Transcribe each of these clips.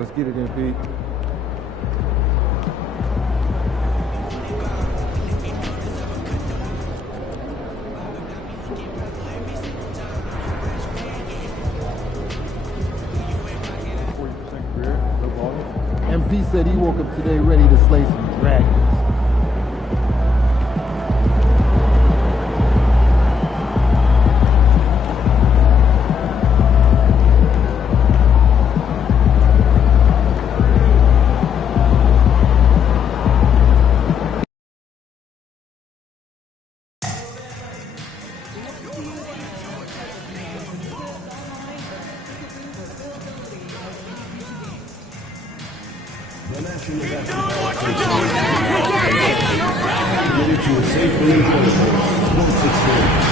Let's get it in, Pete. MP said he woke up today ready to slay some dragons. The National Basketball Association committed to a safe and enjoyable sports experience.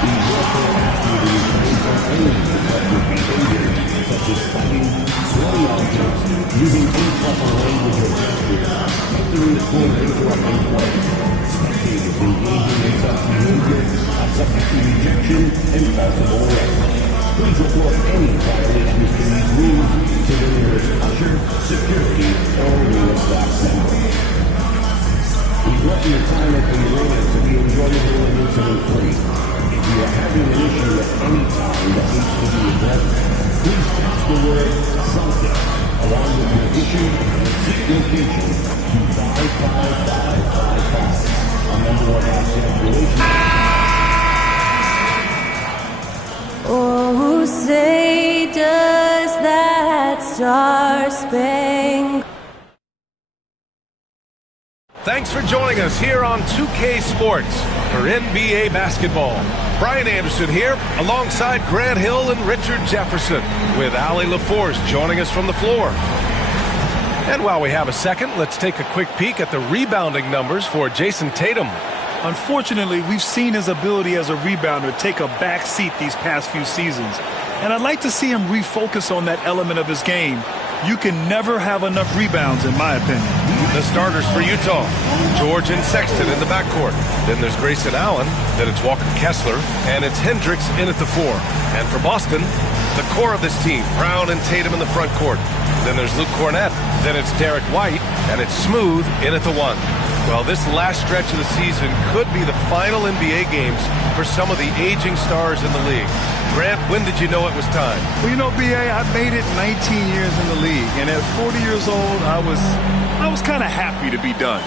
We welcome you to refrain from any disruptive behavior, such as fighting, throwing objects, using improper language or gestures, entering the court or interrupting play. Spectators engaging in such behavior are subject to rejection and possible arrest. Please report any violations to these rules to the nearest usher, security, or arena staff member. We want your time at the arena to be enjoyable and incident-free. If you are having an issue at any time that needs to be addressed, please text the word "something" along with your issue and seat location to 55555. A member of our staff relations. Oh, say does that star-spangled... Thanks for joining us here on 2K Sports for NBA basketball. Brian Anderson here alongside Grant Hill and Richard Jefferson with Allie LaForce joining us from the floor. And while we have a second, let's take a quick peek at the rebounding numbers for Jason Tatum. Unfortunately, we've seen his ability as a rebounder take a back seat these past few seasons. And I'd like to see him refocus on that element of his game. You can never have enough rebounds, in my opinion. The starters for Utah, George and Sexton in the backcourt. Then there's Grayson Allen. Then it's Walker Kessler. And it's Hendricks in at the 4. And for Boston, the core of this team, Brown and Tatum in the front court. Then there's Luke Cornett. Then it's Derek White. And it's Smooth in at the 1. Well, this last stretch of the season could be the final NBA games for some of the aging stars in the league. Grant, when did you know it was time? Well, you know, B.A., I made it 19 years in the league, and at 40 years old, I was kind of happy to be done.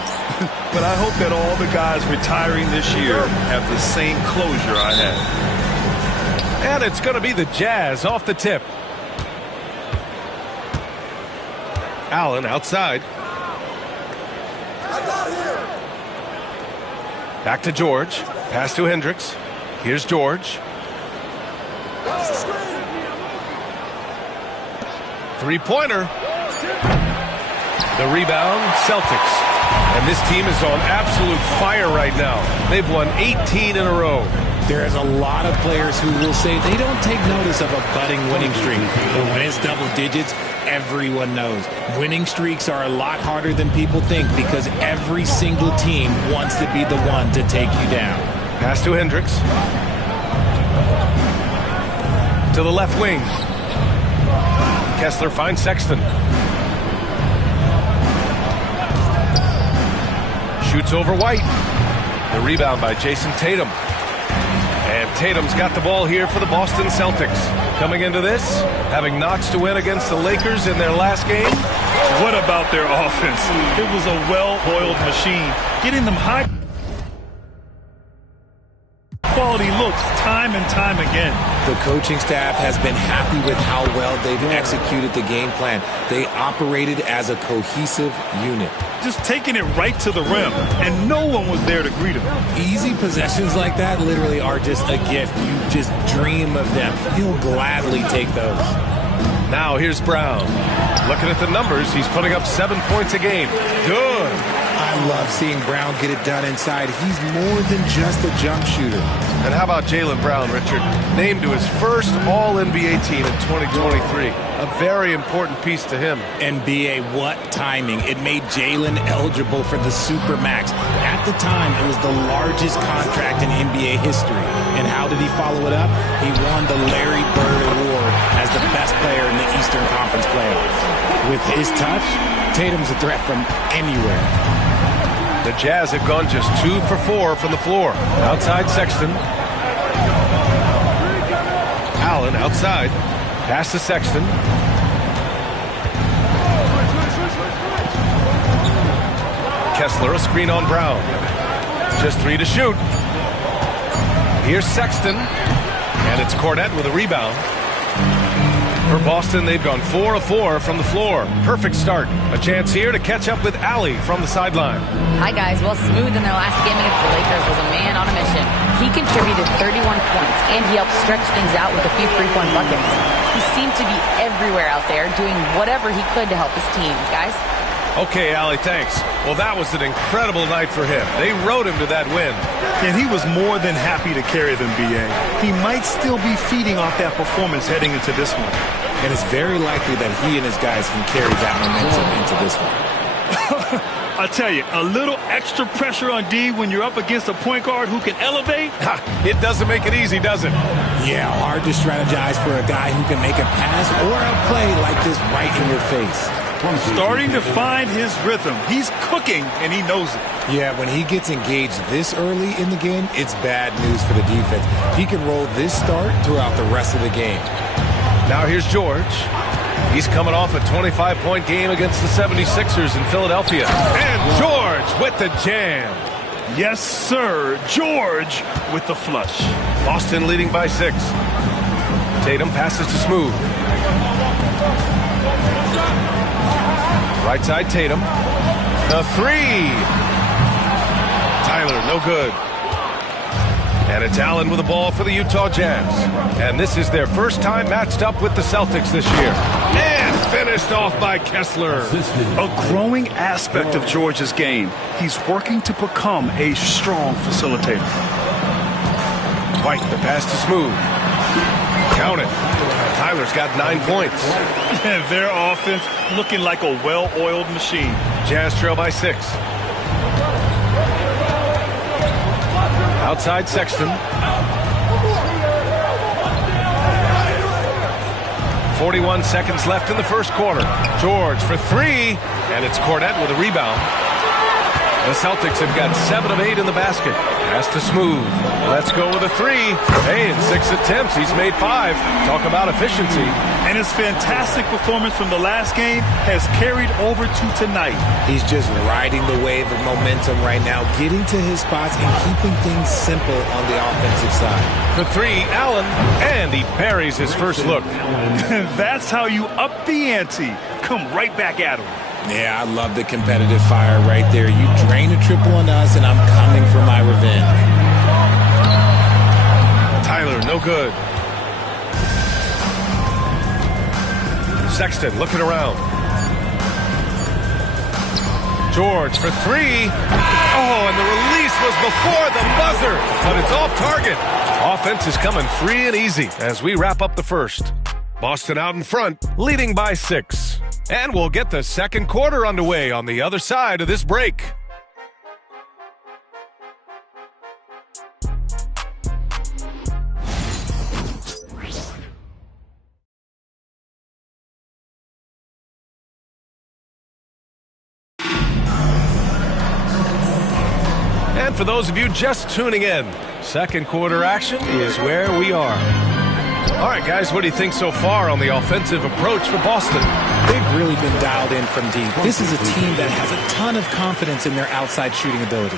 But I hope that all the guys retiring this year have the same closure I had. And it's going to be the Jazz off the tip. Allen outside. Back to George. Pass to Hendricks. Here's George. Three-pointer. The rebound, Celtics. And this team is on absolute fire right now. They've won 18 in a row. There's a lot of players who will say they don't take notice of a budding winning streak. But when it's double digits, everyone knows. Winning streaks are a lot harder than people think because every single team wants to be the one to take you down. Pass to Hendricks. To the left wing. Kessler finds Sexton. Shoots over White. The rebound by Jason Tatum. And Tatum's got the ball here for the Boston Celtics. Coming into this, having notched a win against the Lakers in their last game. What about their offense? It was a well-oiled machine, getting them high quality looks time and time again. The coaching staff has been happy with how well they've executed the game plan. They operated as a cohesive unit. Just taking it right to the rim, and no one was there to greet him. Easy possessions like that literally are just a gift. You just dream of them. He'll gladly take those. Now here's Brown. Looking at the numbers, he's putting up 7 points a game. Good. I love seeing Brown get it done inside. He's more than just a jump shooter. And how about Jaylen Brown, Richard? Named to his first All-NBA team in 2023. A very important piece to him. NBA, what timing. It made Jaylen eligible for the Supermax. At the time, it was the largest contract in NBA history. And how did he follow it up? He won the Larry Bird Award as the best player in the Eastern Conference playoffs. With his touch, Tatum's a threat from anywhere. The Jazz have gone just 2 for 4 from the floor. Outside Sexton. Allen outside. Pass to Sexton. Kessler, a screen on Brown. Just 3 to shoot. Here's Sexton. And it's Cornette with a rebound. For Boston, they've gone 4 of 4 from the floor. Perfect start. A chance here to catch up with Allie from the sideline. Hi, guys. Well, Smooth in their last game against the Lakers was a man on a mission. He contributed 31 points, and he helped stretch things out with a few three-point buckets. He seemed to be everywhere out there, doing whatever he could to help his team. Guys? Okay, Allie, thanks. Well, that was an incredible night for him. They rode him to that win. And he was more than happy to carry them, B.A. He might still be feeding off that performance heading into this one. And it's very likely that he and his guys can carry that momentum into this one. I tell you, a little extra pressure on D when you're up against a point guard who can elevate. It doesn't make it easy, does it? Yeah, hard to strategize for a guy who can make a pass or a play like this right in your face. Starting to find his rhythm. He's cooking, and he knows it. Yeah, when he gets engaged this early in the game, it's bad news for the defense. He can roll this start throughout the rest of the game. Now here's George. He's coming off a 25-point game against the 76ers in Philadelphia. And George with the jam. Yes, sir. George with the flush. Boston leading by 6. Tatum passes to Smooth. Right side, Tatum. The 3. Tyler, no good. And it's Allen with the ball for the Utah Jazz. And this is their first time matched up with the Celtics this year. And finished off by Kessler. A growing aspect of George's game. He's working to become a strong facilitator. White, the pass to Smooth. Count it. Tyler's got 9 points. Their offense looking like a well-oiled machine. Jazz trail by 6. Outside Sexton. 41 seconds left in the first quarter. George for 3, and it's Cornette with a rebound. The Celtics have got 7 of 8 in the basket. Pass to Smooth. Let's go with a 3. Hey, in 6 attempts, he's made 5. Talk about efficiency. And his fantastic performance from the last game has carried over to tonight. He's just riding the wave of momentum right now, getting to his spots and keeping things simple on the offensive side. For 3, Allen, and he buries his first look. That's how you up the ante. Come right back at him. Yeah, I love the competitive fire right there. You drain a triple on us, and I'm coming for my revenge. Tyler, no good. Sexton looking around. George for 3. Oh, and the release was before the buzzer, but it's off target. Offense is coming free and easy as we wrap up the first. Boston out in front, leading by 6. And we'll get the second quarter underway on the other side of this break. And for those of you just tuning in, second quarter action is where we are. All right, guys, what do you think so far on the offensive approach for Boston? They've really been dialed in from deep. This is a team that has a ton of confidence in their outside shooting ability.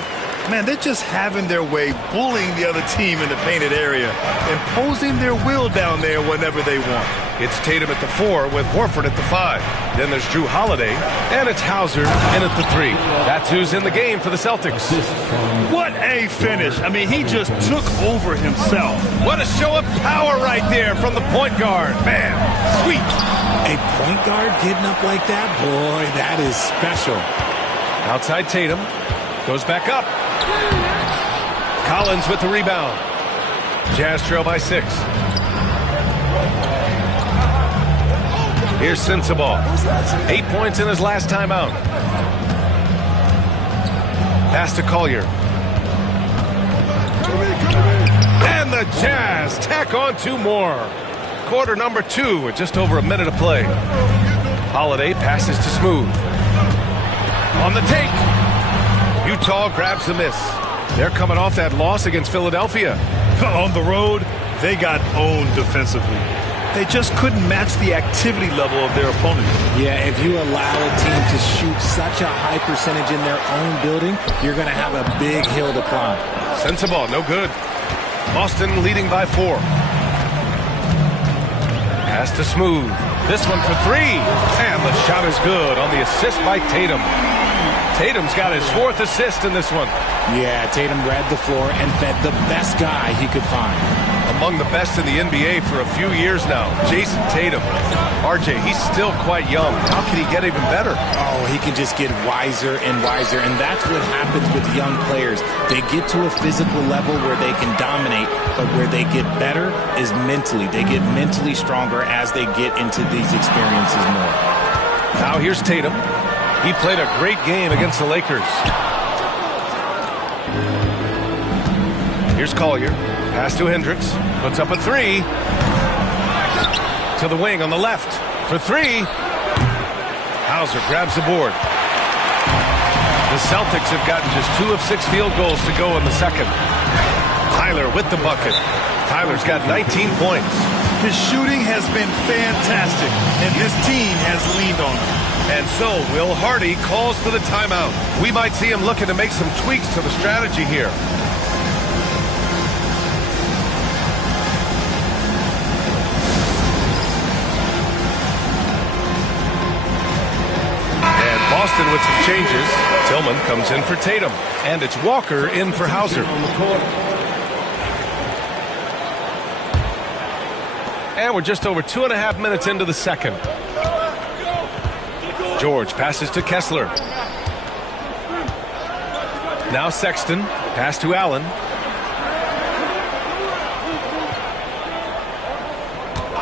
Man, they're just having their way, bullying the other team in the painted area, imposing their will down there whenever they want. It's Tatum at the 4 with Horford at the 5. Then there's Drew Holiday, and it's Hauser in at the 3. That's who's in the game for the Celtics. What a finish. I mean, he just took over himself. What a show of power right there from the point guard. Man, sweet. A point guard getting up like that? Boy, that is special. Outside Tatum. Goes back up. Collins with the rebound. Jazz trail by 6. Here's Sensabaugh. 8 points in his last time out. Pass to Collier. And the Jazz tack on 2 more. Quarter number 2 with just over a minute of play. Holiday passes to Smooth. On the take. Utah grabs the miss. They're coming off that loss against Philadelphia. On the road, they got owned defensively. They just couldn't match the activity level of their opponent. Yeah, if you allow a team to shoot such a high percentage in their own building, you're going to have a big hill to climb. Sensabaugh, no good. Boston leading by 4. Pass to Smooth. This one for 3. And the shot is good on the assist by Tatum. Tatum's got his 4th assist in this one. Yeah, Tatum read the floor and fed the best guy he could find. Among the best in the NBA for a few years now, Jason Tatum. RJ, he's still quite young. How can he get even better? Oh, he can just get wiser and wiser, and that's what happens with young players. They get to a physical level where they can dominate, but where they get better is mentally. They get mentally stronger as they get into these experiences more. Now here's Tatum. He played a great game against the Lakers. Here's Collier. Pass to Hendricks. Puts up a 3. To the wing on the left. For 3. Hauser grabs the board. The Celtics have gotten just 2 of 6 field goals to go in the second. Tyler with the bucket. Tyler's got 19 points. His shooting has been fantastic, and this team has leaned on him. And so Will Hardy calls for the timeout. We might see him looking to make some tweaks to the strategy here. And Boston with some changes. Tillman comes in for Tatum. And it's Walker in for Hauser. And we're just over 2.5 minutes into the second. George passes to Kessler. Now Sexton. Pass to Allen.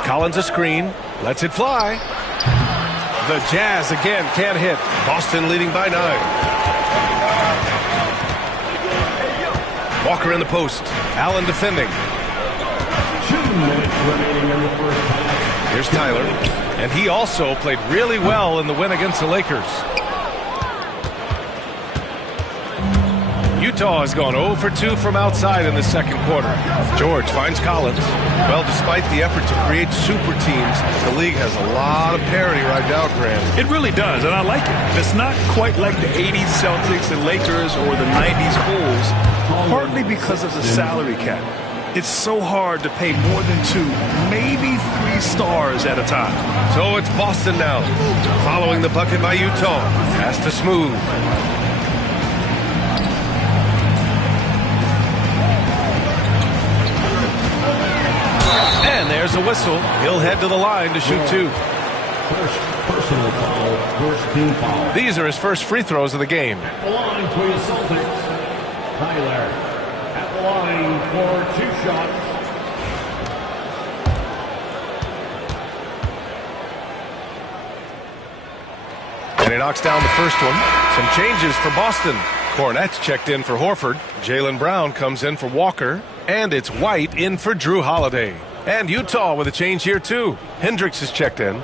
Collins a screen. Lets it fly. The Jazz again can't hit. Boston leading by 9. Walker in the post. Allen defending. 2 minutes remaining in the first half. Here's Tyler. And he also played really well in the win against the Lakers. Utah has gone 0 for 2 from outside in the second quarter. George finds Collins. Well, despite the effort to create super teams, the league has a lot of parity right now, Grant. It really does, and I like it. It's not quite like the 80s Celtics and Lakers or the 90s Bulls, partly because of the salary cap. It's so hard to pay more than 2, maybe 3 stars at a time. So it's Boston now, following the bucket by Utah. Pass to Smooth. And there's a whistle. He'll head to the line to shoot 2. First personal foul, first team foul. These are his first free throws of the game. At the line for the Celtics, Tyler. At the line for 2 shots. And he knocks down the first one. Some changes for Boston. Cornette's checked in for Horford. Jaylen Brown comes in for Walker. And it's White in for Drew Holiday. And Utah with a change here too. Hendricks is checked in.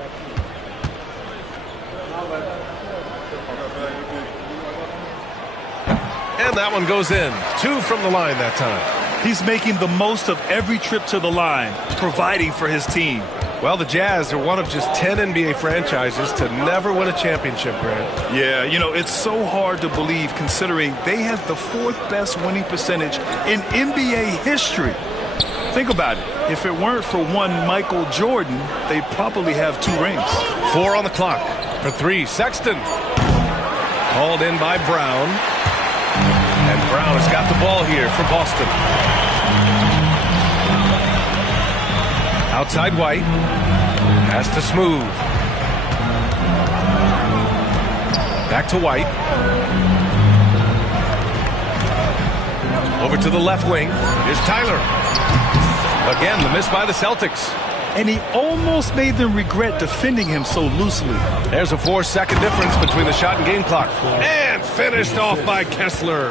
And that one goes in. 2 from the line that time. He's making the most of every trip to the line, providing for his team. Well, the Jazz are one of just 10 NBA franchises to never win a championship, Grant. Yeah, you know, it's so hard to believe considering they have the 4th best winning percentage in NBA history. Think about it. If it weren't for one Michael Jordan, they'd probably have 2 rings. 4 on the clock. For 3, Sexton. Called in by Brown. And Brown has got the ball here for Boston. Outside White. Pass to Smooth. Back to White. Over to the left wing. Here's Tyler. Again, the miss by the Celtics. And he almost made them regret defending him so loosely. There's a 4-second difference between the shot and game clock. And finished off by Kessler.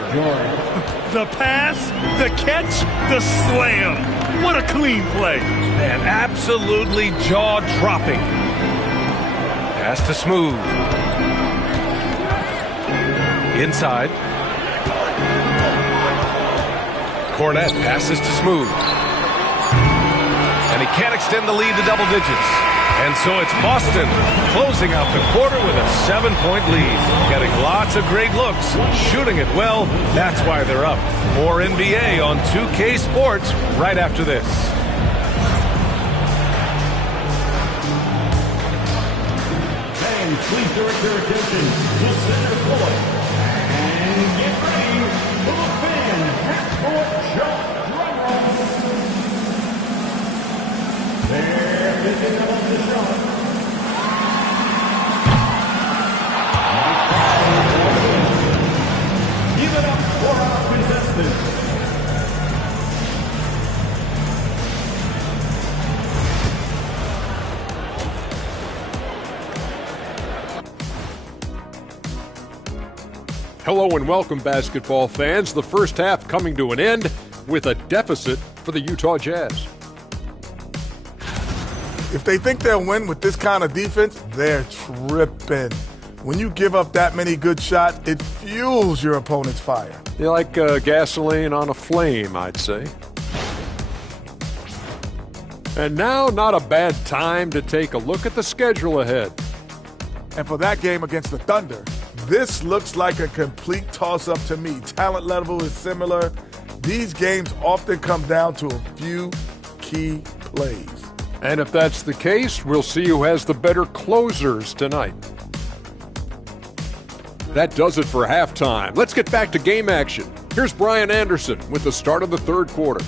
The pass, the catch, the slam. What a clean play. Man, absolutely jaw-dropping. Pass to Smooth. Inside. Cornette passes to Smooth. And he can't extend the lead to double digits. And so it's Boston closing out the quarter with a 7-point lead. Getting lots of great looks, shooting it well. That's why they're up. More NBA on 2K Sports right after this. Fans, please direct your attention to center court. And get ready for the fan half-court shot drum roll. They're picking up the shot. Give it up for our contestants. Hello and welcome, basketball fans. The first half coming to an end with a deficit for the Utah Jazz. If they think they'll win with this kind of defense, they're tripping. When you give up that many good shots, it fuels your opponent's fire. They're like gasoline on a flame, I'd say. And now, not a bad time to take a look at the schedule ahead. And for that game against the Thunder, this looks like a complete toss-up to me. Talent level is similar. These games often come down to a few key plays. And if that's the case, we'll see who has the better closers tonight. That does it for halftime. Let's get back to game action. Here's Brian Anderson with the start of the third quarter.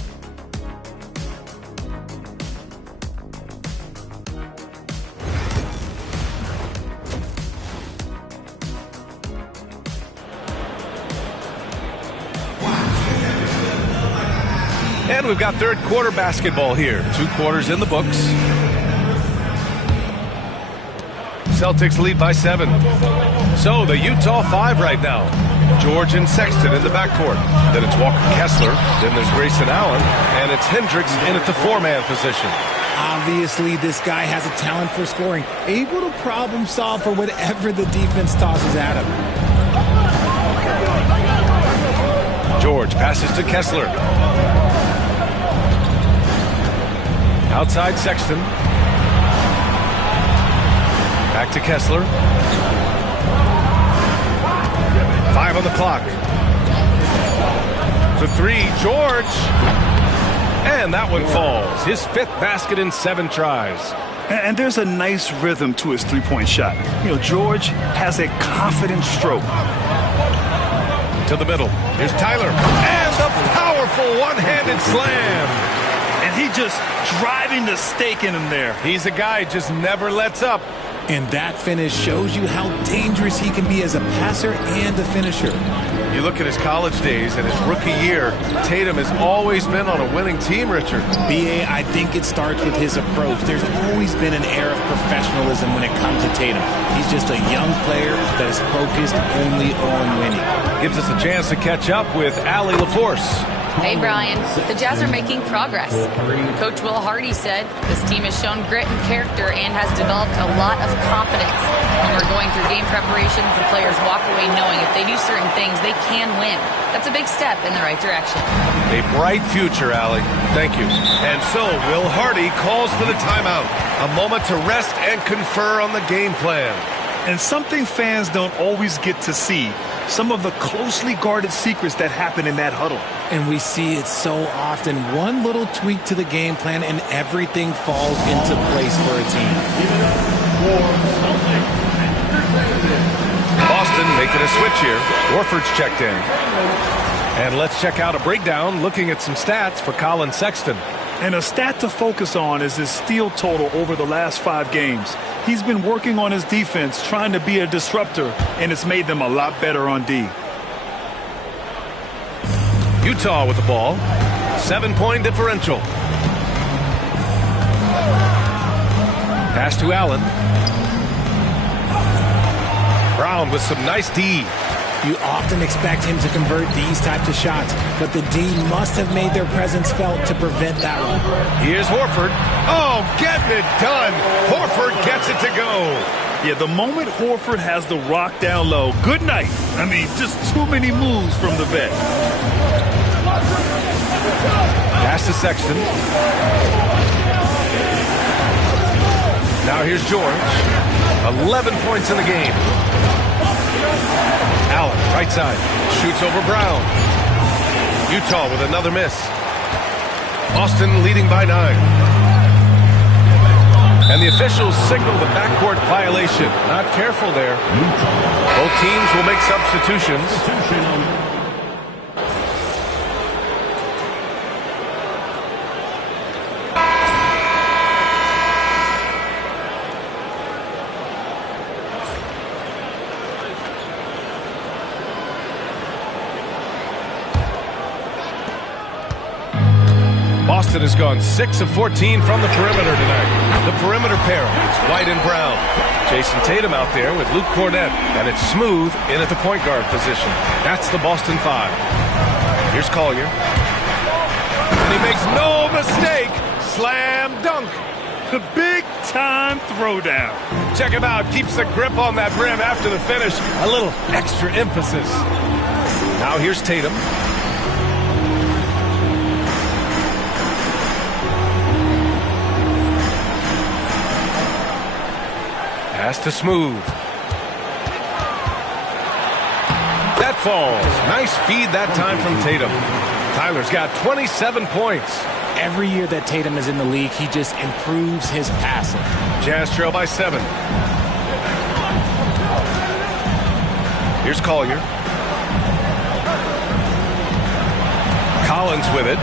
And we've got third quarter basketball here. 2 quarters in the books. Celtics lead by 7. So the Utah 5 right now. George and Sexton in the backcourt. Then it's Walker Kessler. Then there's Grayson Allen. And it's Hendricks in at the 4-man position. Obviously, this guy has a talent for scoring. Able to problem solve for whatever the defense tosses at him. George passes to Kessler. Outside Sexton. Back to Kessler. 5 on the clock. For 3, George. And that one falls. His 5th basket in 7 tries. And there's a nice rhythm to his three-point shot. You know, George has a confident stroke. To the middle. Here's Tyler. And the powerful one-handed slam. And he just driving the stake in him there. He's a guy who just never lets up. And that finish shows you how dangerous he can be as a passer and a finisher. You look at his college days and his rookie year, Tatum has always been on a winning team, Richard. B.A., I think it starts with his approach. There's always been an air of professionalism when it comes to Tatum. He's just a young player that is focused only on winning. Gives us a chance to catch up with Allie LaForce. Hey, Brian. The Jazz are making progress. Coach Will Hardy said this team has shown grit and character and has developed a lot of confidence. When we're going through game preparations, the players walk away knowing if they do certain things, they can win. That's a big step in the right direction. A bright future, Allie. Thank you. And so Will Hardy calls for the timeout. A moment to rest and confer on the game plan. And something fans don't always get to see. Some of the closely guarded secrets that happen in that huddle. And we see it so often. One little tweak to the game plan and everything falls into place for a team. Boston making a switch here. Warford's checked in. And let's check out a breakdown looking at some stats for Colin Sexton. And a stat to focus on is his steal total over the last 5 games. He's been working on his defense, trying to be a disruptor, and it's made them a lot better on D. Utah with the ball. 7-point differential. Pass to Allen. Brown with some nice D. You often expect him to convert these types of shots, but the D must have made their presence felt to prevent that one. Here's Horford. Oh, getting it done. Horford gets it to go. Yeah, the moment Horford has the rock down low, good night. I mean, just too many moves from the vet. Pass to Sexton. Now here's George. 11 points in the game. Allen, right side, shoots over Brown. Utah with another miss. Boston leading by 9. And the officials signal the backcourt violation. Not careful there. Both teams will make substitutions. Boston has gone 6 of 14 from the perimeter tonight. The perimeter pair, it's White and Brown. Jason Tatum out there with Luke Cornett, and it's Smooth in at the point guard position. That's the Boston 5. Here's Collier. And he makes no mistake. Slam dunk. The big-time throwdown. Check him out. Keeps the grip on that rim after the finish. A little extra emphasis. Now here's Tatum. Pass to Smooth. That falls. Nice feed that time from Tatum. Tyler's got 27 points. Every year that Tatum is in the league, he just improves his passing. Jazz trail by 7. Here's Collier. Collins with it.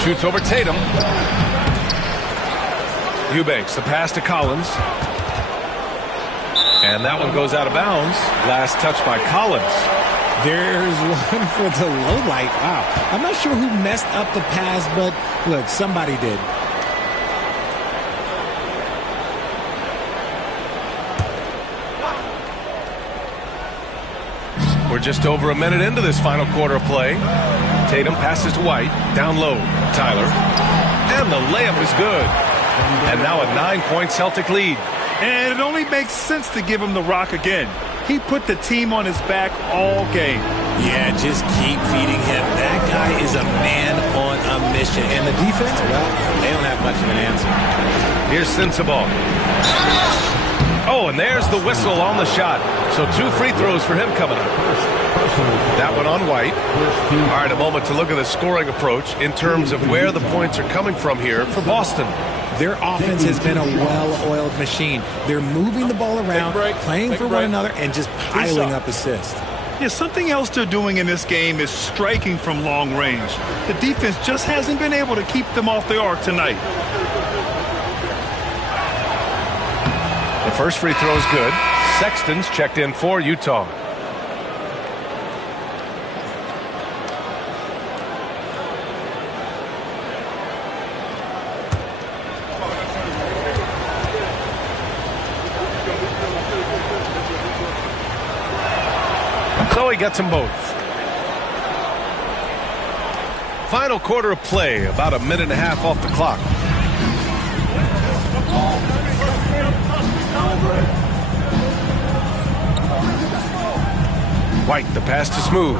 Shoots over Tatum. Eubanks, the pass to Collins. And that one goes out of bounds. Last touch by Collins. There's one for the low light. Wow. I'm not sure who messed up the pass, but look, somebody did. We're just over a minute into this final quarter of play. Tatum passes to White. Down low, Tyler. And the layup is good. And now a 9-point Celtic lead. And it only makes sense to give him the rock again. He put the team on his back all game. Yeah, just keep feeding him. That guy is a man on a mission. And the defense, well, they don't have much of an answer. Here's Sensabaugh. Oh, and there's the whistle on the shot. So 2 free throws for him coming up. That one on White. All right, a moment to look at the scoring approach in terms of where the points are coming from here for Boston. Their offense has been a well-oiled machine. They're moving the ball around, playing for one another, and just piling up assists. Yeah, something else they're doing in this game is striking from long range. The defense just hasn't been able to keep them off the arc tonight. The first free throw is good. Sexton's checked in for Utah. So he gets them both. Final quarter of play, about a minute and a half off the clock. White, the pass to Smooth.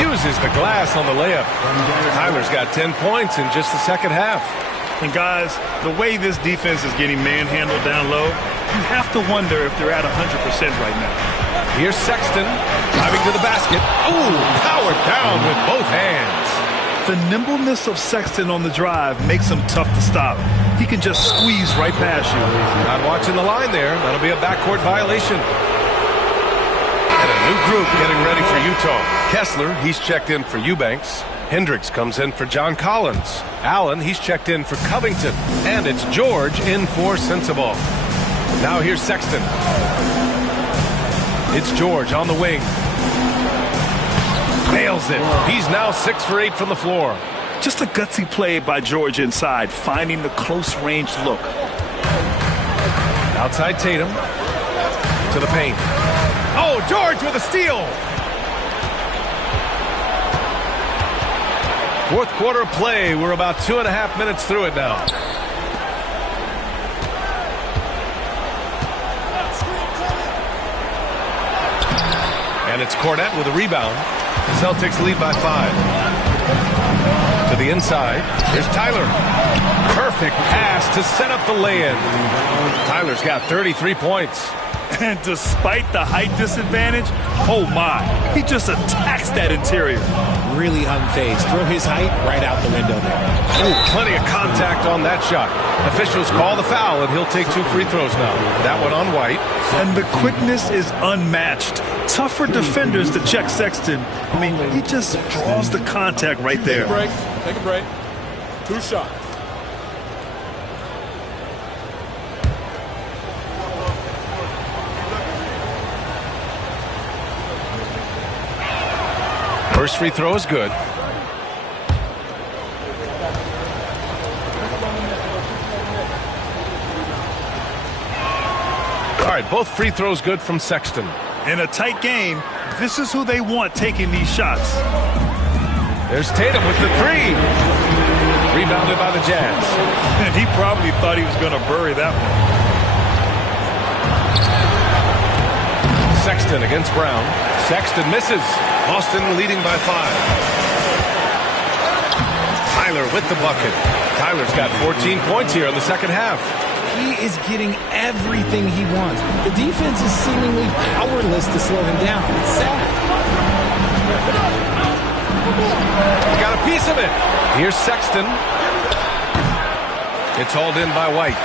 Uses the glass on the layup. Tyler's got 10 points in just the second half. And guys, the way this defense is getting manhandled down low, you have to wonder if they're at 100% right now. Here's Sexton driving to the basket. Ooh, powered down with both hands. The nimbleness of Sexton on the drive makes him tough to stop. He can just squeeze right past you. Not watching the line there. That'll be a backcourt violation. And a new group getting ready for Utah. Kessler, he's checked in for Eubanks. Hendricks comes in for John Collins. Allen, he's checked in for Covington. And it's George in for Sensabaugh. Now here's Sexton. It's George on the wing. Nails it. He's now 6 for 8 from the floor. Just a gutsy play by George inside, finding the close-range look. Outside Tatum to the paint. Oh, George with a steal. Fourth quarter play. We're about 2.5 minutes through it now. And it's Cornette with a rebound. The Celtics lead by 5. To the inside. Here's Tyler. Perfect pass to set up the lay-in. Tyler's got 33 points. And despite the height disadvantage, oh my, he just attacks that interior. Really unfazed. Throw his height right out the window there. Ooh, plenty of contact on that shot. Officials call the foul, and he'll take 2 free throws now. That one on White. And the quickness is unmatched. Tough for defenders to check Sexton. I mean, he just draws the contact right there. Take a break. 2 shots. First free throw is good. All right, both free throws good from Sexton. In a tight game, this is who they want taking these shots. There's Tatum with the 3. Rebounded by the Jazz. And he probably thought he was going to bury that one. Sexton against Brown. Sexton misses. Boston leading by 5. Tyler with the bucket. Tyler's got 14 points here in the second half. He is getting everything he wants. The defense is seemingly powerless to slow him down. It's sad. Got a piece of it. Here's Sexton. It's hauled in by White.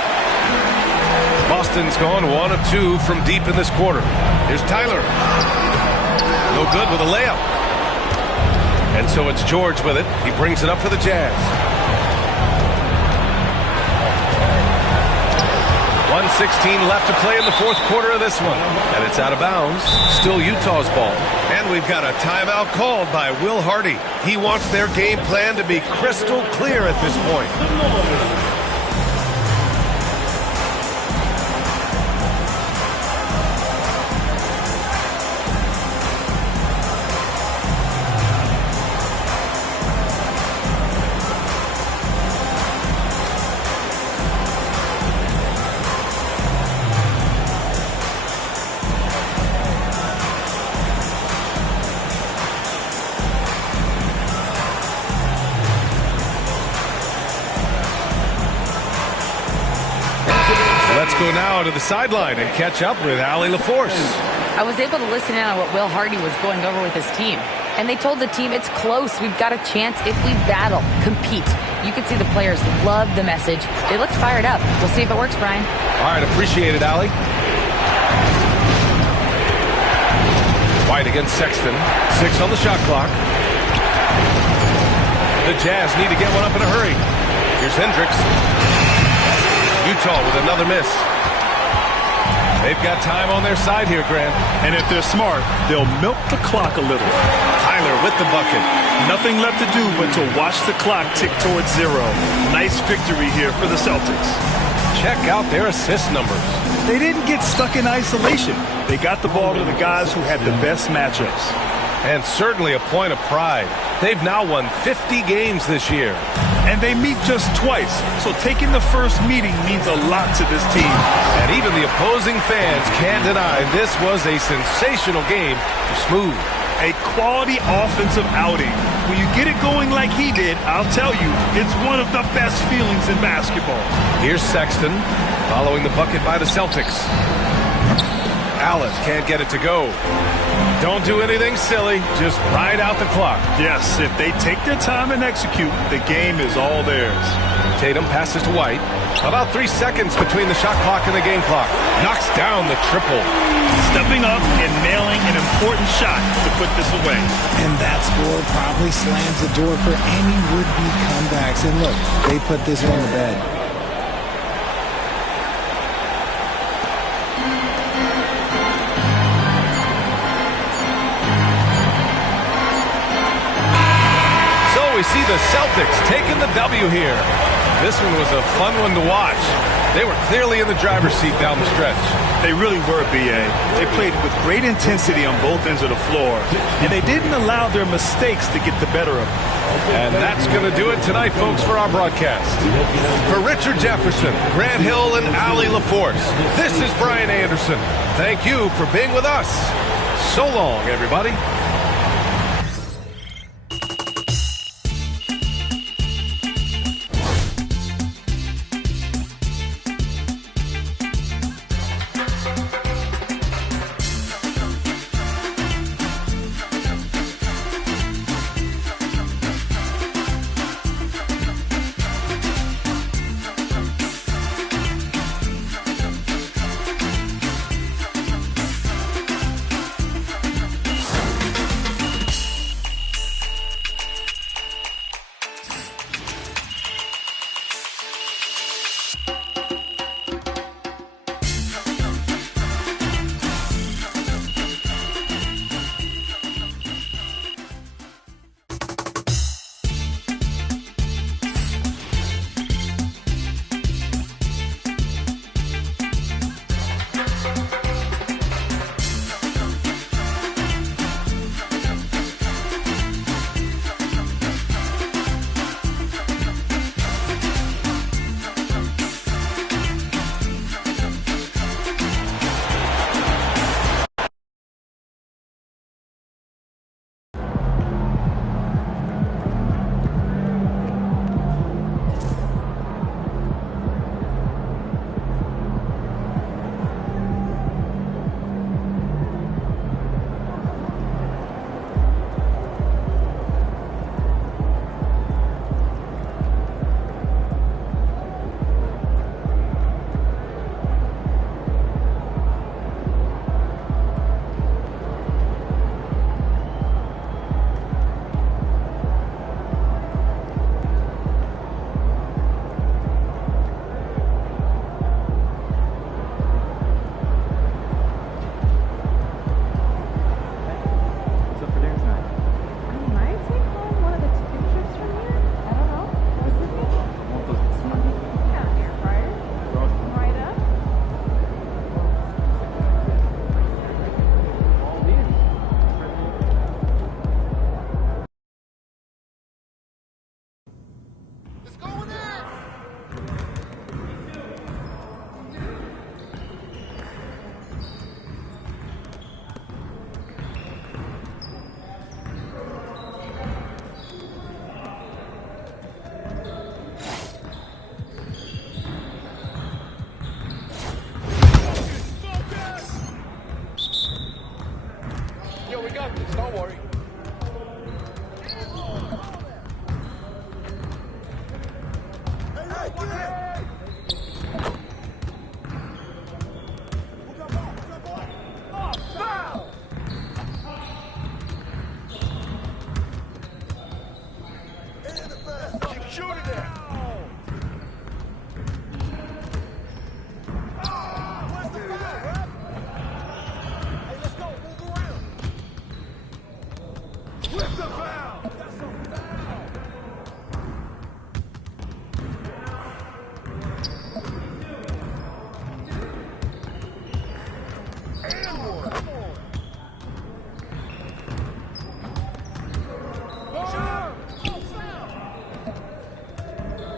Boston's gone 1 of 2 from deep in this quarter. Here's Tyler. No good with a layup. And so it's George with it. He brings it up for the Jazz. 1:16 left to play in the fourth quarter of this one. And it's out of bounds. Still Utah's ball. And we've got a timeout called by Will Hardy. He wants their game plan to be crystal clear at this point. Go now to the sideline and catch up with Allie LaForce. I was able to listen in on what Will Hardy was going over with his team. And they told the team it's close. We've got a chance if we battle, compete. You can see the players love the message. They look fired up. We'll see if it works, Brian. All right, appreciate it, Allie. White against Sexton. 6 on the shot clock. The Jazz need to get one up in a hurry. Here's Hendricks. Utah with another miss. They've got time on their side here, Grant. And if they're smart, they'll milk the clock a little. Tyler with the bucket. Nothing left to do but to watch the clock tick towards 0. Nice victory here for the Celtics. Check out their assist numbers. They didn't get stuck in isolation. They got the ball to the guys who had the best matchups. And certainly a point of pride. They've now won 50 games this year. And they meet just twice, so taking the first meeting means a lot to this team. And even the opposing fans can't deny this was a sensational game for Smooth. A quality offensive outing. When you get it going like he did, I'll tell you, it's one of the best feelings in basketball. Here's Sexton following the bucket by the Celtics. Allen can't get it to go. Don't do anything silly. Just ride out the clock. Yes, if they take their time and execute, the game is all theirs. Tatum passes to White. About 3 seconds between the shot clock and the game clock. Knocks down the triple. Stepping up and nailing an important shot to put this away. And that score probably slams the door for any would-be comebacks. And look, they put this one to bed. the Celtics taking the W here. This one was a fun one to watch. They were clearly in the driver's seat down the stretch. They really were, B.A. They played with great intensity on both ends of the floor, and they didn't allow their mistakes to get the better of them. And that's going to do it tonight, folks, for our broadcast. For Richard Jefferson, Grant Hill, and Allie LaForce, this is Brian Anderson. Thank you for being with us. So long, everybody.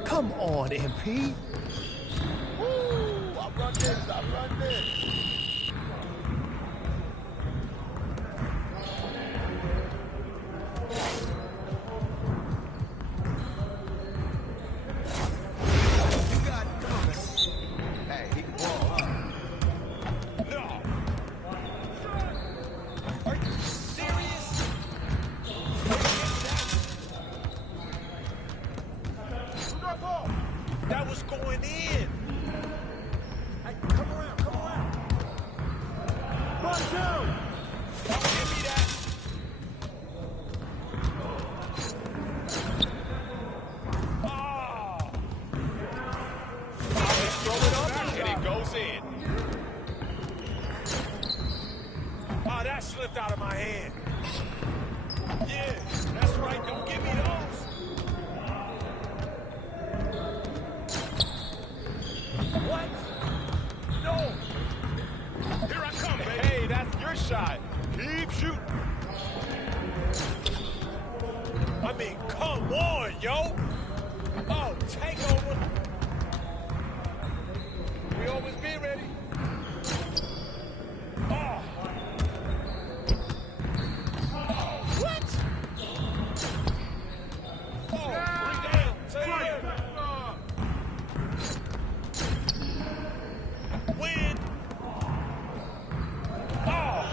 Come on, MP. Ooh, I run this. That was going in. Hey, come around. Run two. Don't give me that. Oh. I just throw it up and it goes in. Oh, that slipped out of my hand. Yeah, that's right. Don't give me those. shot. Keep shooting. I mean, come on, yo. Oh, take over. We always be ready. Oh. What? Oh, 3 down. Take it. Win. Oh.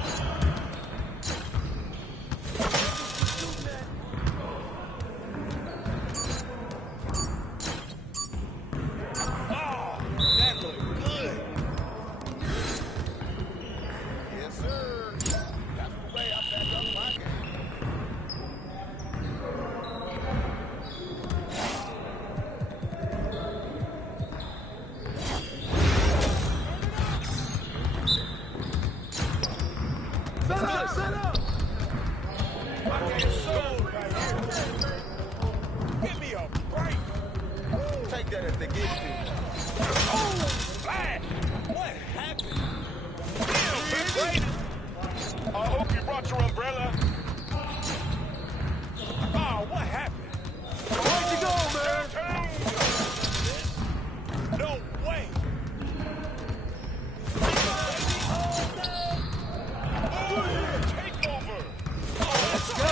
That looked good. Yes, sir. That's the way I back up my game. Set up! My game's sold right here. Give me a break. Take that if they give it to you. Oh, flat! What happened? Damn, Big Brady! I hope you brought your umbrella. Oh, what happened? Where'd you go, man? No way! Take over! Oh, let's go!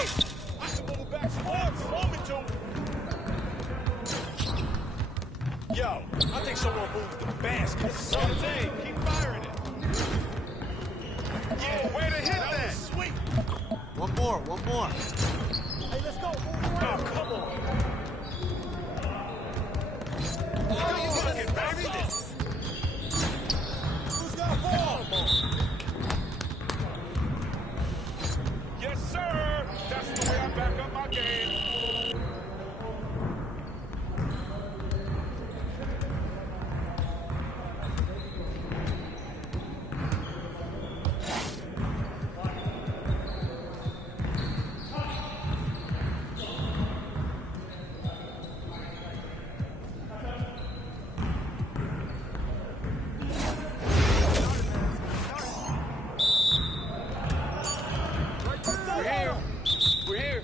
I can move back sports. Want me to? Yo, I think someone moved the basket. Hey, keep firing it. Yeah, way to hit that. Sweet. One more. Hey, let's go. Oh, come on. Oh, you gonna get back this? Who's got the ball? Yes, sir. That's the way I back up my game. We're here.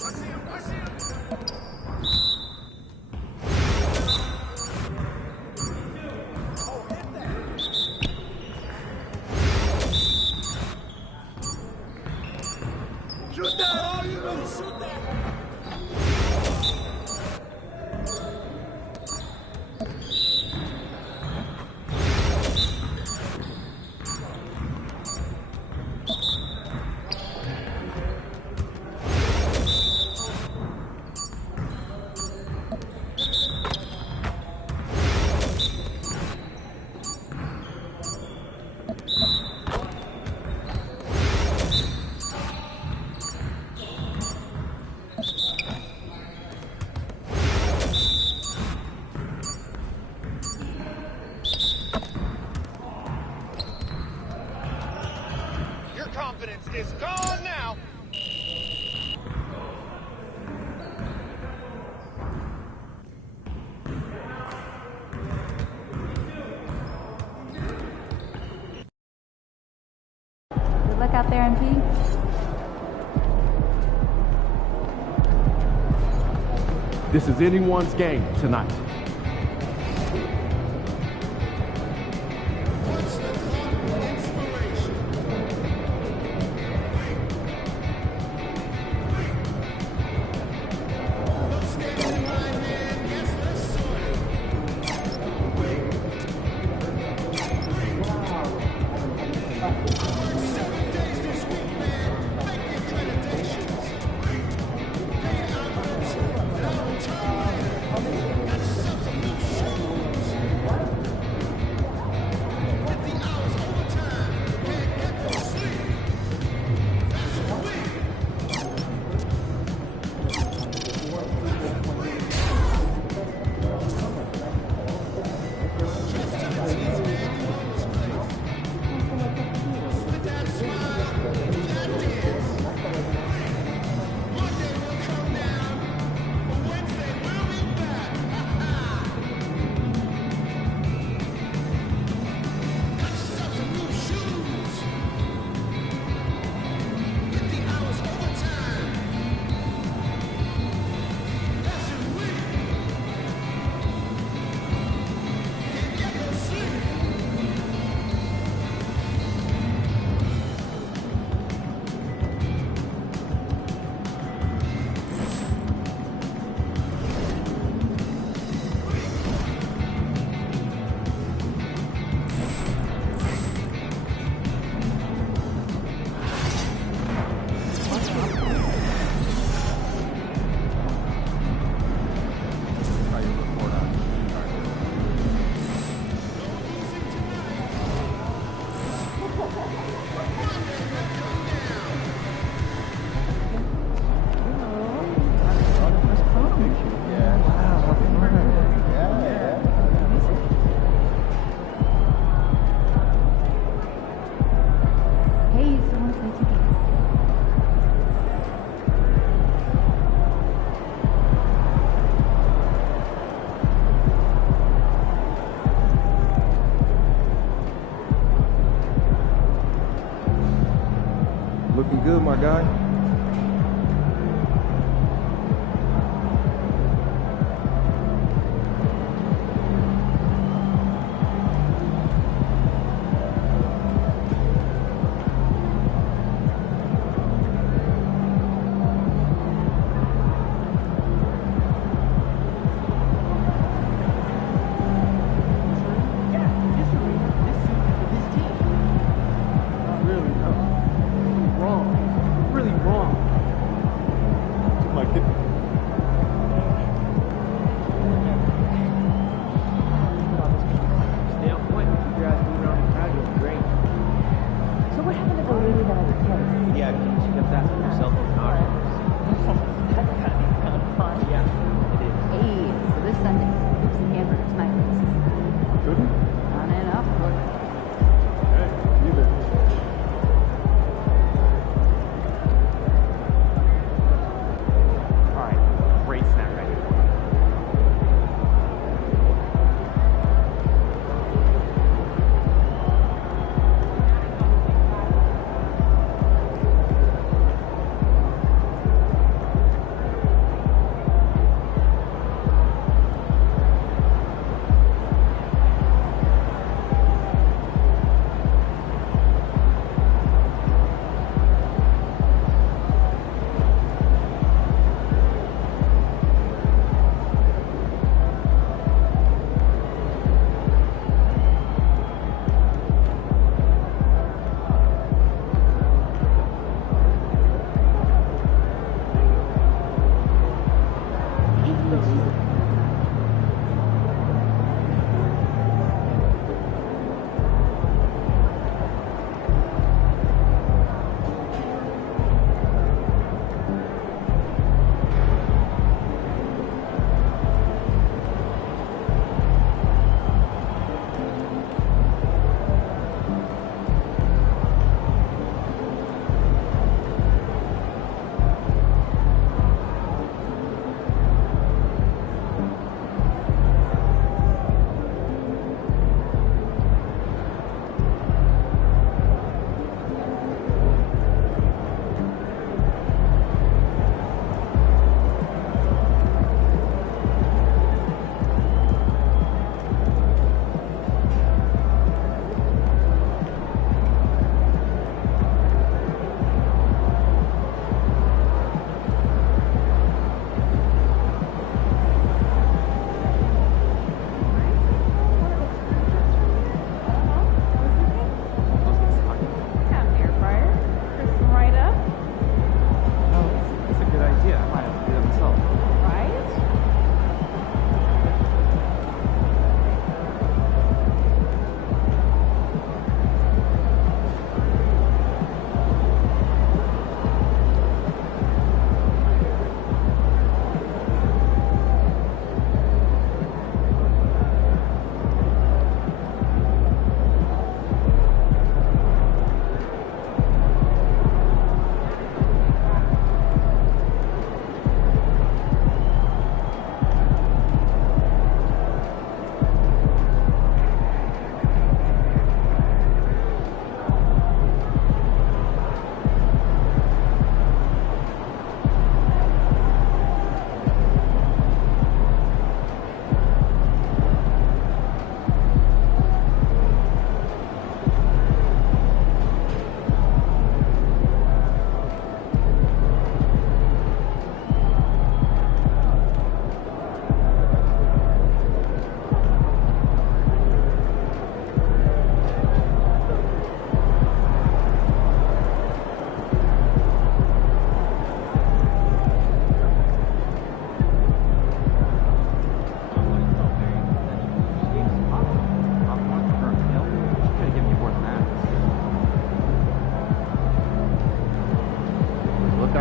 I see him. Oh, hit that. Shoot that. Oh, you better shoot that. Your confidence is gone now. Good luck out there, MP. This is anyone's game tonight. Hey, someone's my ticket. Looking good, my guy. So what happened to the lady that I was texting? Yeah, she kept asking her cell phone power. That's gotta be kind of fun. Yeah, it is. Hey, so this Sunday, Hoops and Hamburgers night. On and up. All right, great snack right here.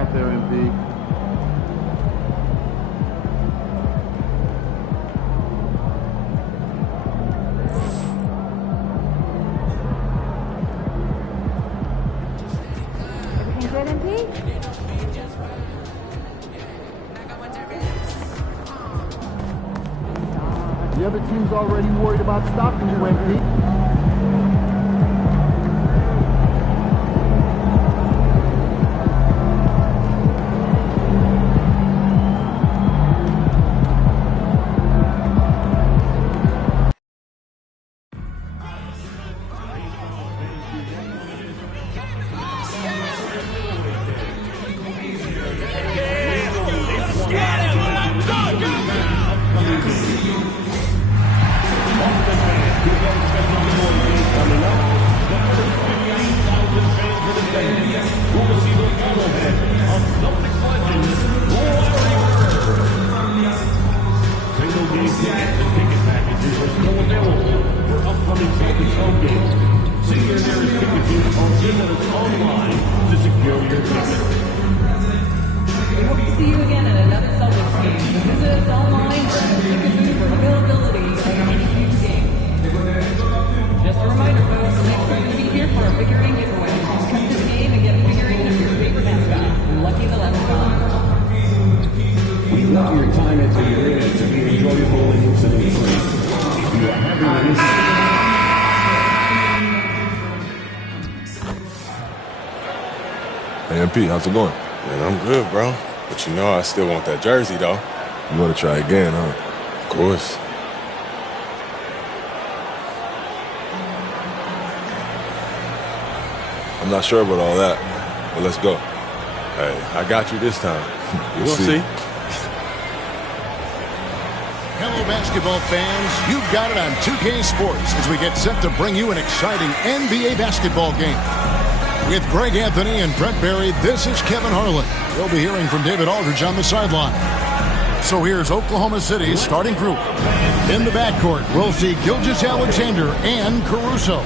out there, MP. Everything good, MP? The other team's already worried about stopping you, MP. Hey, MP, how's it going? Man, I'm good, bro. But you know I still want that jersey, though. You want to try again, huh? Of course. I'm not sure about all that, but let's go. Hey, I got you this time. We'll see. Hello, basketball fans. You've got it on 2K Sports as we get set to bring you an exciting NBA basketball game. With Greg Anthony and Brent Barry, this is Kevin Harlan. You'll be hearing from David Aldridge on the sideline. So here's Oklahoma City's starting group. In the backcourt, we'll see Gilgeous-Alexander and Caruso.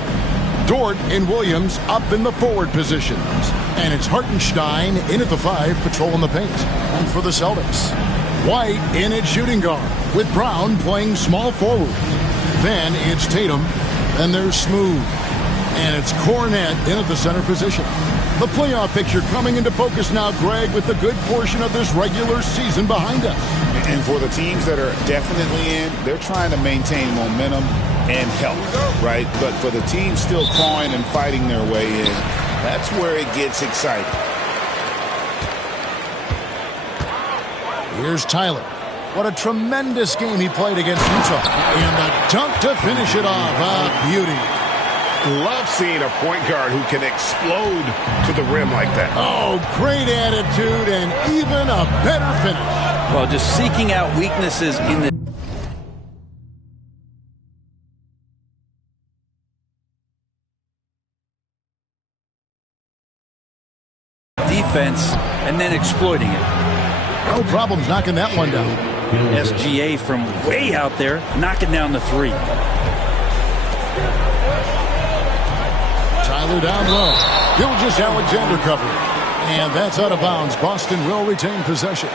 Dort and Williams up in the forward positions. And it's Hartenstein in at the 5, patrolling the paint. And for the Celtics, White in at shooting guard, with Brown playing small forward. Then it's Tatum, and there's Smooth. And it's Cornette in at the center position. The playoff picture coming into focus now, Greg, with a good portion of this regular season behind us. And for the teams that are definitely in, they're trying to maintain momentum and health, right? But for the teams still clawing and fighting their way in, that's where it gets exciting. Here's Tyler. What a tremendous game he played against Utah. And the dunk to finish it off. A beauty. Love seeing a point guard who can explode to the rim like that. Oh, great attitude and even a better finish. Well, just seeking out weaknesses in the defense and then exploiting it. No problems knocking that one down. SGA from way out there, knocking down the 3. Tyler down low. Gilgeous-Alexander covered. And that's out of bounds. Boston will retain possession.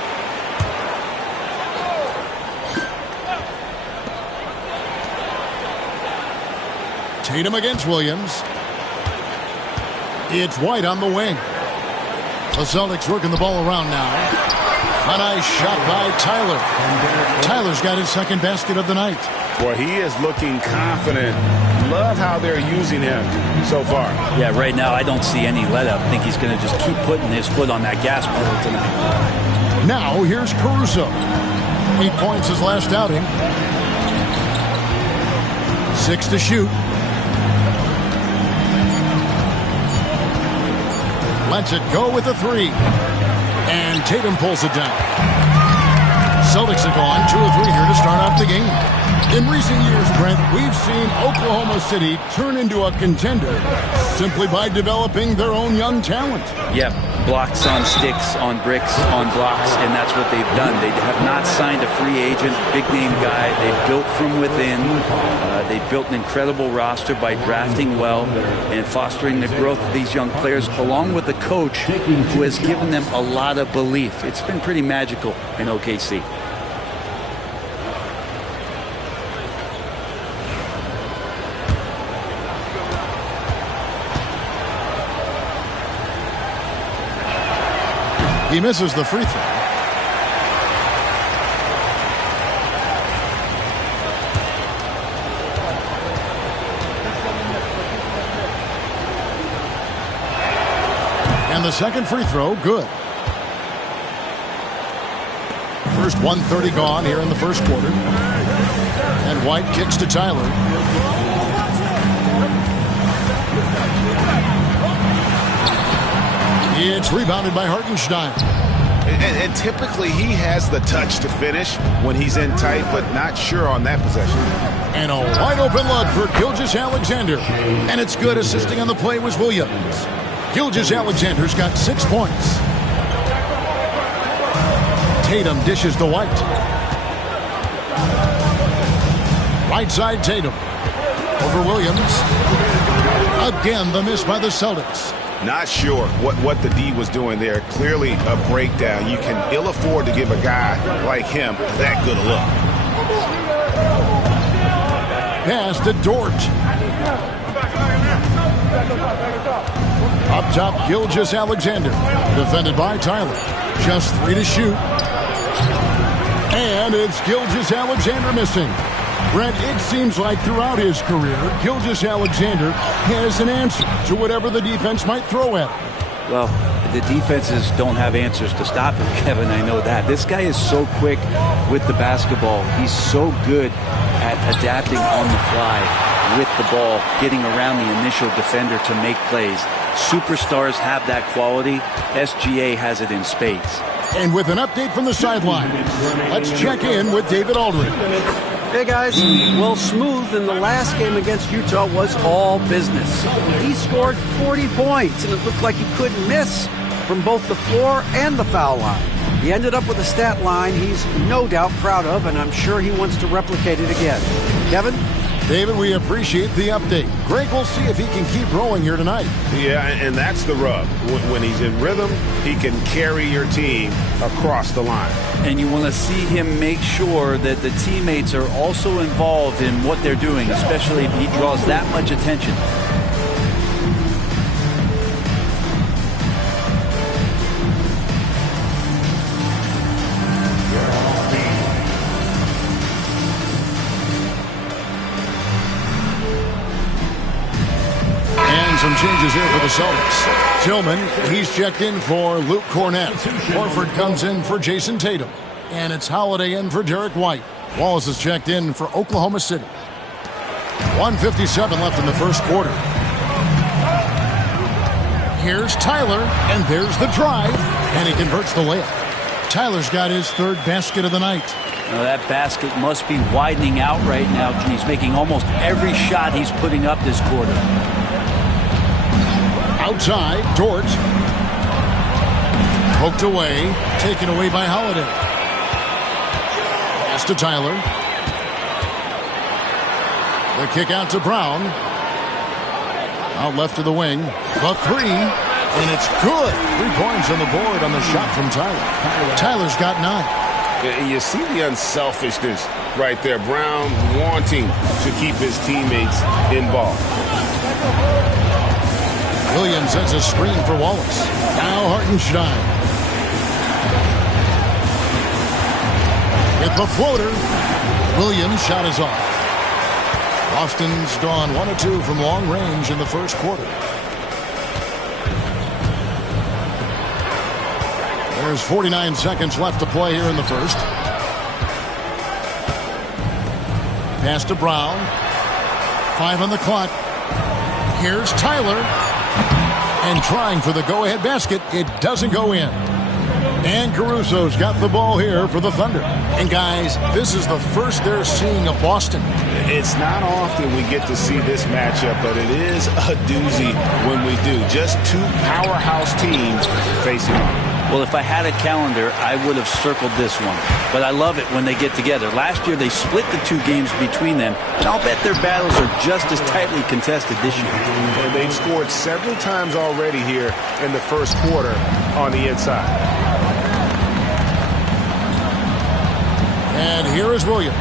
Tatum against Williams. It's White on the wing. The Celtics working the ball around now. A nice shot by Tyler. Tyler's got his second basket of the night. Boy, he is looking confident. Love how they're using him so far. Yeah, right now I don't see any let up. I think he's going to just keep putting his foot on that gas pedal tonight. Now here's Caruso. 8 points his last outing. 6 to shoot. Lets it go with a 3. And Tatum pulls it down. Celtics have gone 2 of 3 here to start off the game. In recent years, Brent, we've seen Oklahoma City turn into a contender simply by developing their own young talent. Yeah, blocks on sticks, on bricks, on blocks, and that's what they've done. They have not signed a free agent, big-name guy. They've built from within. They've built an incredible roster by drafting well and fostering the growth of these young players, along with a coach who has given them a lot of belief. It's been pretty magical in OKC. He misses the free throw. And the second free throw, good. First 1:30 gone here in the first quarter. And White kicks to Tyler. It's rebounded by Hartenstein. And typically he has the touch to finish when he's in tight, but not sure on that possession. And a wide open look for Gilgeous-Alexander. And it's good. Assisting on the play was Williams. Gilgeous-Alexander's got 6 points. Tatum dishes to White. Right side Tatum. Over Williams. Again, the miss by the Celtics. Not sure what the D was doing there. Clearly a breakdown. You can ill afford to give a guy like him that good a look. Pass to Dort. Up top, Gilgeous-Alexander. Defended by Tyler. Just 3 to shoot. And it's Gilgeous-Alexander missing. Brent, it seems like throughout his career, Gilgeous-Alexander has an answer to whatever the defense might throw at him. Well, the defenses don't have answers to stop him, Kevin. I know that. This guy is so quick with the basketball. He's so good at adapting on the fly with the ball, getting around the initial defender to make plays. Superstars have that quality. SGA has it in spades. And with an update from the sideline, let's check in with David Aldridge. Hey guys, well, Smooth in the last game against Utah was all business. He scored 40 points and it looked like he couldn't miss from both the floor and the foul line. He ended up with a stat line he's no doubt proud of, and I'm sure he wants to replicate it again. Kevin? David, we appreciate the update. Greg will see if he can keep rolling here tonight. Yeah, and that's the rub. When he's in rhythm, he can carry your team across the line. And you want to see him make sure that the teammates are also involved in what they're doing, especially if he draws that much attention. Some changes here for the Celtics. Tillman, he's checked in for Luke Cornett. Horford comes in for Jason Tatum. And it's Holiday in for Derek White. Wallace is checked in for Oklahoma City. 1:57 left in the first quarter. Here's Tyler, and there's the drive. And he converts the layup. Tyler's got his third basket of the night. Now that basket must be widening out right now. He's making almost every shot he's putting up this quarter. Outside, Dort. Poked away, taken away by Holiday. Pass to Tyler. The kick out to Brown. Out left to the wing. The three, and it's good. 3 points on the board on the shot from Tyler. Tyler's got 9. You see the unselfishness right there. Brown wanting to keep his teammates involved. Williams sets a screen for Wallace. Now Hartenstein. With the floater. Williams' shot is off. Boston's gone 1 of 2 from long range in the first quarter. There's 49 seconds left to play here in the first. Pass to Brown. 5 on the clock. Here's Tyler. And trying for the go-ahead basket, it doesn't go in. And Caruso's got the ball here for the Thunder. And guys, this is the first they're seeing of Boston. It's not often we get to see this matchup, but it is a doozy when we do. Just two powerhouse teams facing off. Well, if I had a calendar, I would have circled this one. But I love it when they get together. Last year, they split the two games between them, and I'll bet their battles are just as tightly contested this year. And they've scored several times already here in the first quarter on the inside. And here is Williams.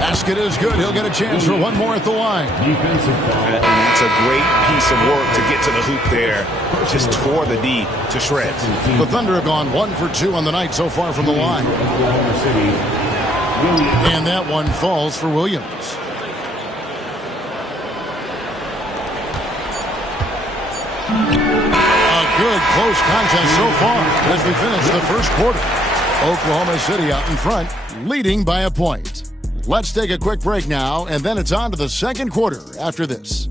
Basket is good. He'll get a chance for one more at the line. And that's a great piece of work to get to the hoop there. Just tore the D to shreds. The Thunder have gone 1 for 2 on the night so far from the line. And that one falls for Williams. A good close contest so far as we finish the first quarter. Oklahoma City out in front, leading by a point. Let's take a quick break now, and then it's on to the second quarter after this.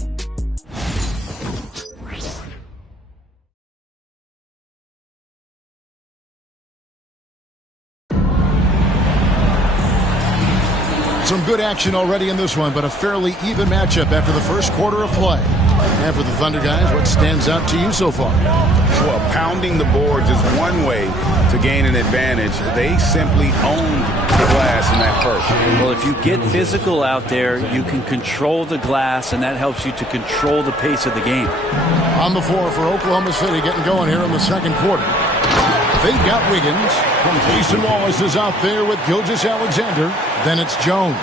Some good action already in this one, but a fairly even matchup after the first quarter of play. And for the Thunder guys, what stands out to you so far? Well, pounding the boards is one way to gain an advantage. They simply owned the glass in that first. Well, if you get physical out there, you can control the glass, and that helps you to control the pace of the game. On the floor for Oklahoma City, getting going here in the second quarter. They've got Wiggins. Jason Wallace is out there with Gilgeous-Alexander. Then it's Jones.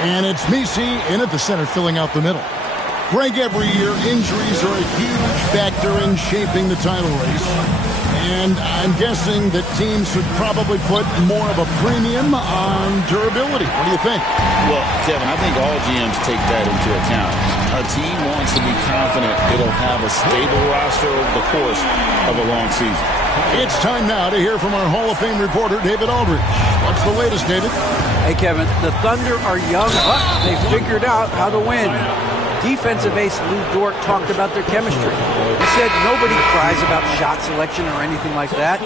And it's Messi in at the center, filling out the middle. Greg, every year, injuries are a huge factor in shaping the title race. And I'm guessing that teams should probably put more of a premium on durability. What do you think? Well, Kevin, I think all GMs take that into account. A team wants to be confident it'll have a stable roster over the course of a long season. It's time now to hear from our Hall of Fame reporter, David Aldridge. What's the latest, David? Hey, Kevin, the Thunder are young, but they figured out how to win. Defensive ace Lou Dort talked about their chemistry. He said nobody cries about shot selection or anything like that.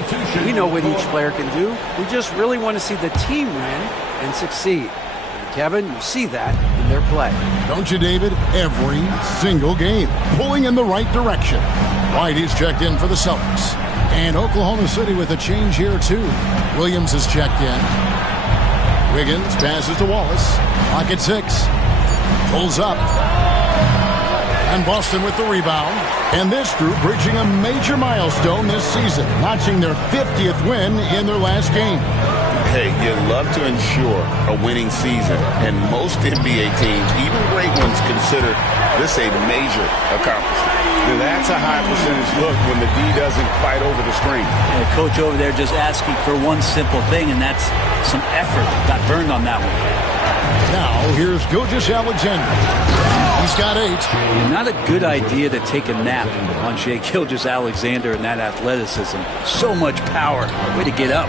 We know what each player can do. We just really want to see the team win and succeed. And Kevin, you see that in their play. Don't you, David? Every single game, pulling in the right direction. Whitey's checked in for the Celtics. And Oklahoma City with a change here, too. Williams is checked in. Wiggins passes to Wallace. Clock at 6. Pulls up. And Boston with the rebound. And this group reaching a major milestone this season, notching their 50th win in their last game. Hey, you love to ensure a winning season, and most NBA teams, even great ones, consider this a major accomplishment. Now, that's a high percentage look when the D doesn't fight over the screen. The coach over there just asking for one simple thing, and that's some effort. Got burned on that one. Now, here's Gilgeous-Alexander. He's got 8. Not a good idea to take a nap on Shai Gilgeous-Alexander and that athleticism. So much power. Way to get up.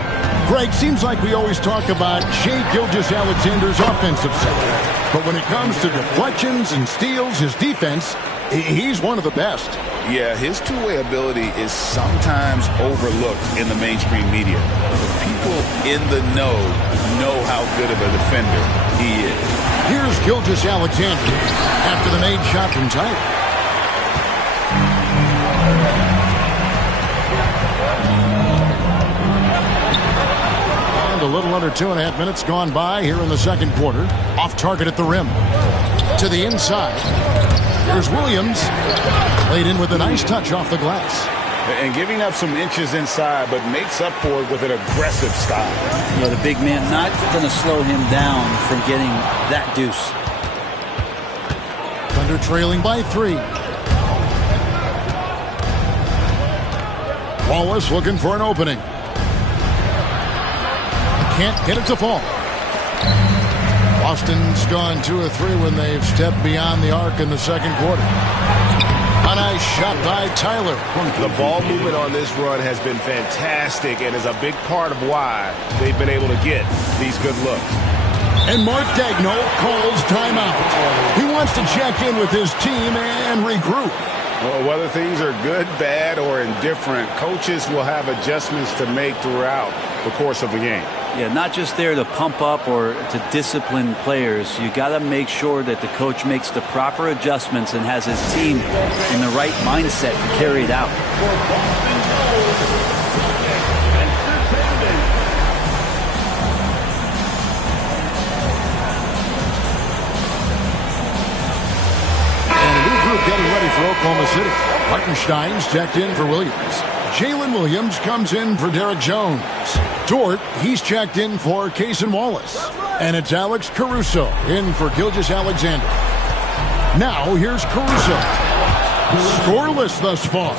Greg, seems like we always talk about Shai Gilgeous-Alexander's offensive set. But when it comes to deflections and steals, his defense, he's one of the best. Yeah, his two-way ability is sometimes overlooked in the mainstream media. People in the know how good of a defender he is. Here's Gilgeous-Alexander after the made shot from Tyler. And a little under 2.5 minutes gone by here in the second quarter. Off target at the rim. To the inside. Here's Williams. Laid in with a nice touch off the glass. And giving up some inches inside, but makes up for it with an aggressive style. Yeah, the big man not going to slow him down from getting that deuce. Thunder trailing by 3. Wallace looking for an opening. Can't get it to fall. Boston's gone 2 or 3 when they've stepped beyond the arc in the second quarter. A nice shot by Tyler. The ball movement on this run has been fantastic and is a big part of why they've been able to get these good looks. And Mark Daigneault calls timeout. He wants to check in with his team and regroup. Well, whether things are good, bad, or indifferent, coaches will have adjustments to make throughout the course of the game. Yeah, not just there to pump up or to discipline players. You got to make sure that the coach makes the proper adjustments and has his team in the right mindset to carry it out. Getting ready for Oklahoma City. Hartenstein's checked in for Williams. Jalen Williams comes in for Derek Jones. Dort, he's checked in for Cason Wallace. And it's Alex Caruso in for Gilgeous-Alexander. Now here's Caruso. Scoreless thus far.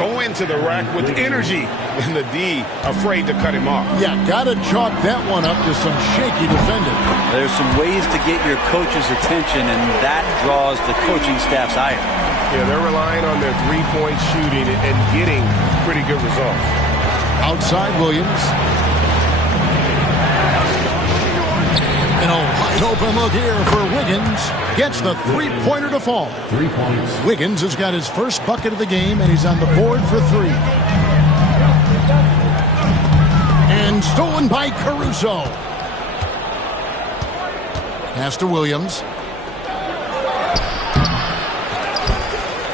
Go into the rack with energy, and the D afraid to cut him off. Yeah, gotta chalk that one up to some shaky defending. There's some ways to get your coach's attention, and that draws the coaching staff's ire. Yeah, they're relying on their three-point shooting and getting pretty good results. Outside Williams. And a wide open look here for Wiggins. Gets the three-pointer to fall. 3 points. Wiggins has got his first bucket of the game, and he's on the board for 3. And stolen by Caruso. Pass to Williams.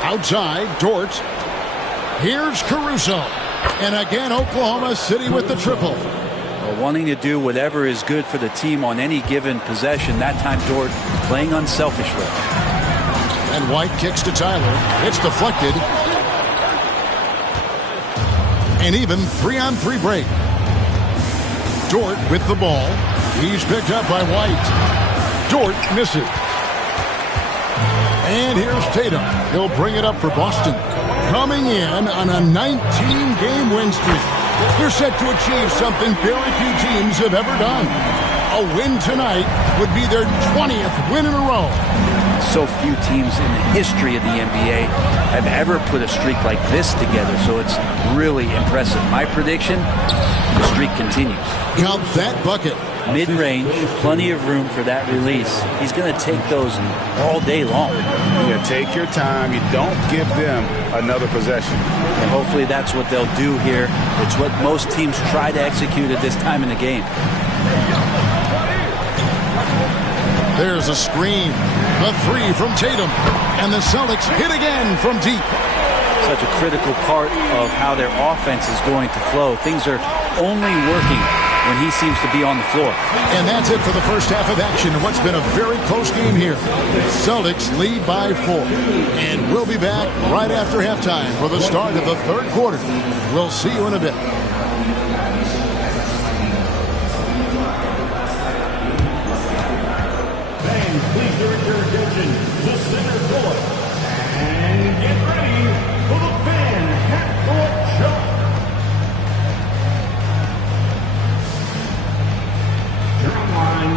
Outside, Dort. Here's Caruso. And again, Oklahoma City with the triple. Wanting to do whatever is good for the team on any given possession. That time, Dort playing unselfishly. And White kicks to Tyler. It's deflected. And even 3-on-3 break. Dort with the ball. He's picked up by White. Dort misses. And here's Tatum. He'll bring it up for Boston. Coming in on a 19-game win streak. They're set to achieve something very few teams have ever done. A win tonight would be their 20th win in a row. So few teams in the history of the NBA have ever put a streak like this together, so it's really impressive. My prediction, the streak continues. Count that bucket. Mid-range, plenty of room for that release. He's going to take those all day long. Yeah, take your time. You don't give them another possession. And hopefully that's what they'll do here. It's what most teams try to execute at this time in the game. There's a screen. The 3 from Tatum. And the Celtics hit again from deep. Such a critical part of how their offense is going to flow. Things are only working when he seems to be on the floor. And that's it for the first half of action in what's been a very close game here. Celtics lead by 4. And we'll be back right after halftime for the start of the third quarter. We'll see you in a bit. Fans, please direct your attention to center court. And get ready for the fan half-court shot. Drumline.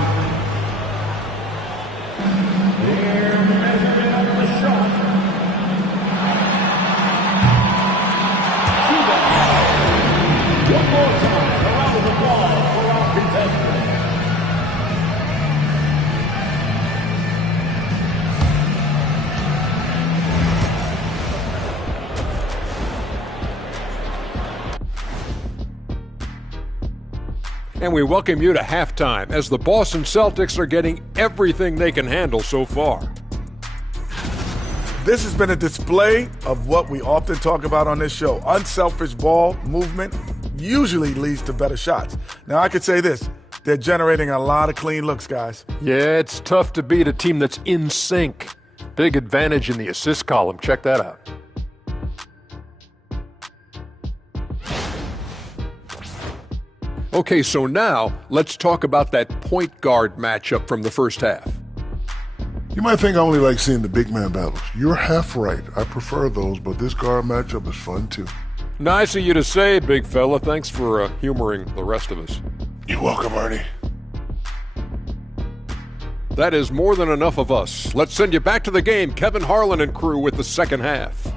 Their measurement of the shot. One more time, a round of applause for our contestants. And we welcome you to halftime as the Boston Celtics are getting everything they can handle so far. This has been a display of what we often talk about on this show. Unselfish ball movement usually leads to better shots. Now, I could say this. They're generating a lot of clean looks, guys. Yeah, it's tough to beat a team that's in sync. Big advantage in the assist column. Check that out. Okay, so now let's talk about that point guard matchup from the first half. You might think I only like seeing the big man battles. You're half right. I prefer those, but this guard matchup is fun too. Nice of you to say, big fella. Thanks for humoring the rest of us. You're welcome, Ernie. That is more than enough of us. Let's send you back to the game. Kevin Harlan and crew with the second half.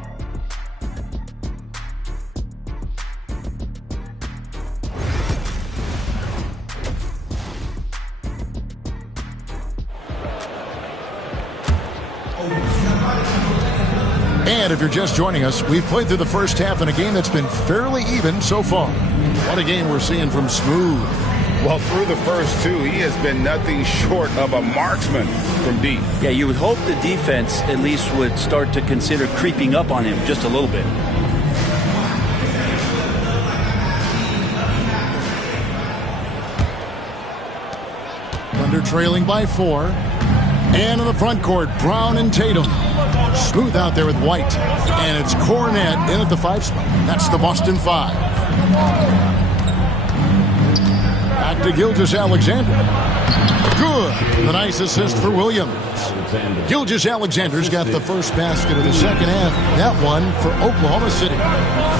And if you're just joining us, we've played through the first half in a game that's been fairly even so far. What a game we're seeing from Smooth. Well, through the first two, he has been nothing short of a marksman from deep. Yeah, you would hope the defense at least would start to consider creeping up on him just a little bit. Thunder trailing by 4. And in the front court, Brown and Tatum. Smooth out there with White. And it's Cornette in at the 5 spot. That's the Boston 5. Back to Gilgeous-Alexander. Good. The nice assist for Williams. Gilgeous-Alexander's got the first basket of the second half. That one for Oklahoma City.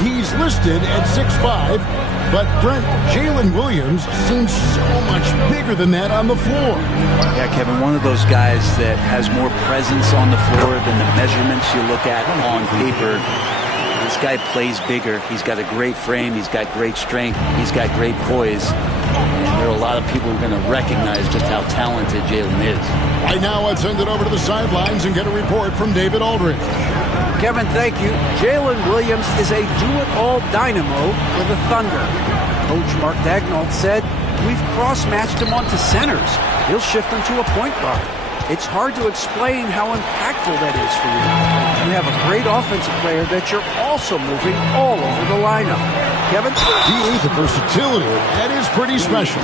He's listed at 6'5", but Brent, Jalen Williams seems so much bigger than that on the floor. Yeah, Kevin, one of those guys that has more presence on the floor than the measurements you look at on paper. This guy plays bigger. He's got a great frame. He's got great strength. He's got great poise. And there are a lot of people who are going to recognize just how talented Jalen is. Right now, let's send it over to the sidelines and get a report from David Aldridge. Kevin, thank you. Jalen Williams is a do-it-all dynamo for the Thunder. Coach Mark Daigneault said, "We've cross-matched him onto centers. He'll shift him to a point guard. It's hard to explain how impactful that is for you. You have a great offensive player that you're also moving all over the lineup." Kevin? He ain't the versatility. That is pretty special.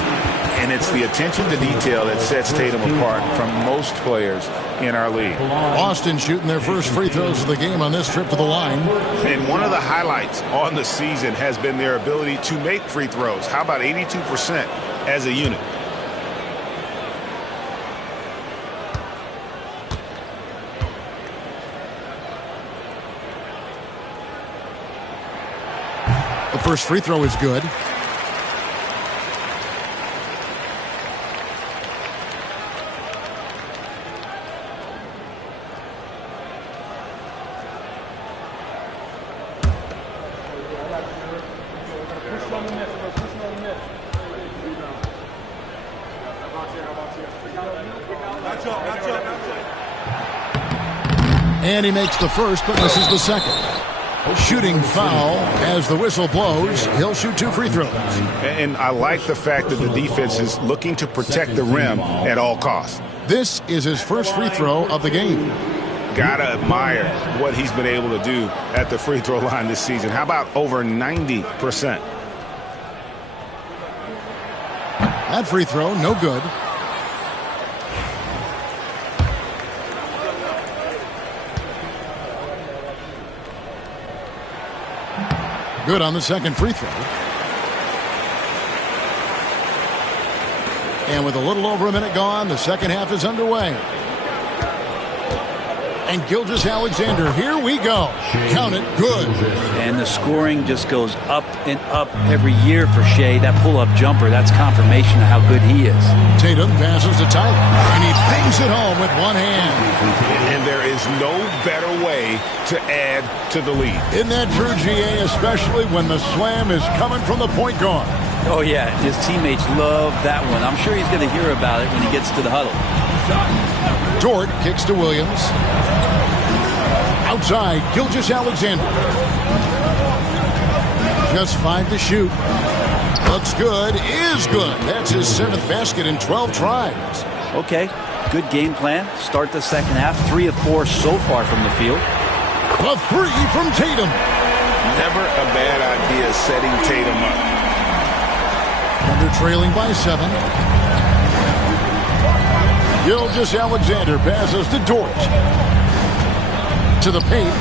And it's the attention to detail that sets Tatum apart from most players in our league. Boston shooting their first free throws of the game on this trip to the line. And one of the highlights on the season has been their ability to make free throws. How about 82% as a unit? The first free throw is good. And he makes the first, but misses the second. Shooting foul as the whistle blows. He'll shoot 2 free throws. And I like the fact that the defense is looking to protect the rim at all costs. This is his first free throw of the game. Gotta admire what he's been able to do at the free throw line this season. How about over 90%? That free throw, no good. Good on the second free throw. And with a little over a minute gone, the second half is underway. And Gilgeous-Alexander, here we go. Count it, good. And the scoring just goes up and up every year for Shea. That pull-up jumper, that's confirmation of how good he is. Tatum passes to Tyler, and he bangs it home with one hand. And there is no better way to add to the lead. Isn't that true, GA, especially when the slam is coming from the point guard? Oh, yeah, his teammates love that one. I'm sure he's going to hear about it when he gets to the huddle. Dort kicks to Williams. Outside, Gilgeous-Alexander. Just 5 to shoot. Looks good, is good. That's his 7th basket in 12 tries. Okay, good game plan. Start the second half. 3 of 4 so far from the field. A 3 from Tatum. Never a bad idea setting Tatum up. Thunder trailing by 7. Gilgeous-Alexander passes to Dort. To the paint.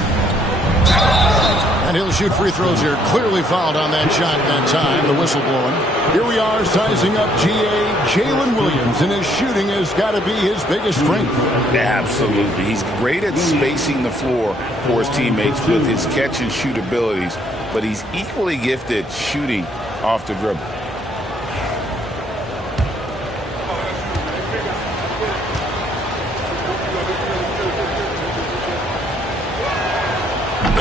And he'll shoot free throws here. Clearly fouled on that shot that time. The whistle blowing. Here we are sizing up GA. Jalen Williams, and his shooting has got to be his biggest strength. Absolutely. He's great at spacing the floor for his teammates with his catch and shoot abilities, but he's equally gifted shooting off the dribble.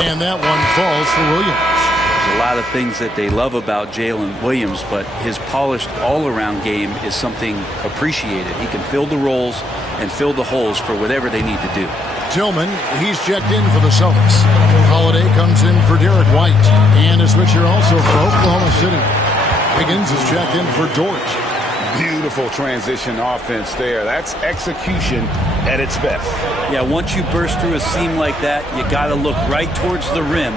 And that one falls for Williams. There's a lot of things that they love about Jalen Williams, but his polished all-around game is something appreciated. He can fill the roles and fill the holes for whatever they need to do. Tillman, he's checked in for the Celtics. Holiday comes in for Derek White. And a switcher also for Oklahoma City. Wiggins is checked in for Dort. Beautiful transition offense there. That's execution at its best. Yeah, once you burst through a seam like that, you got to look right towards the rim.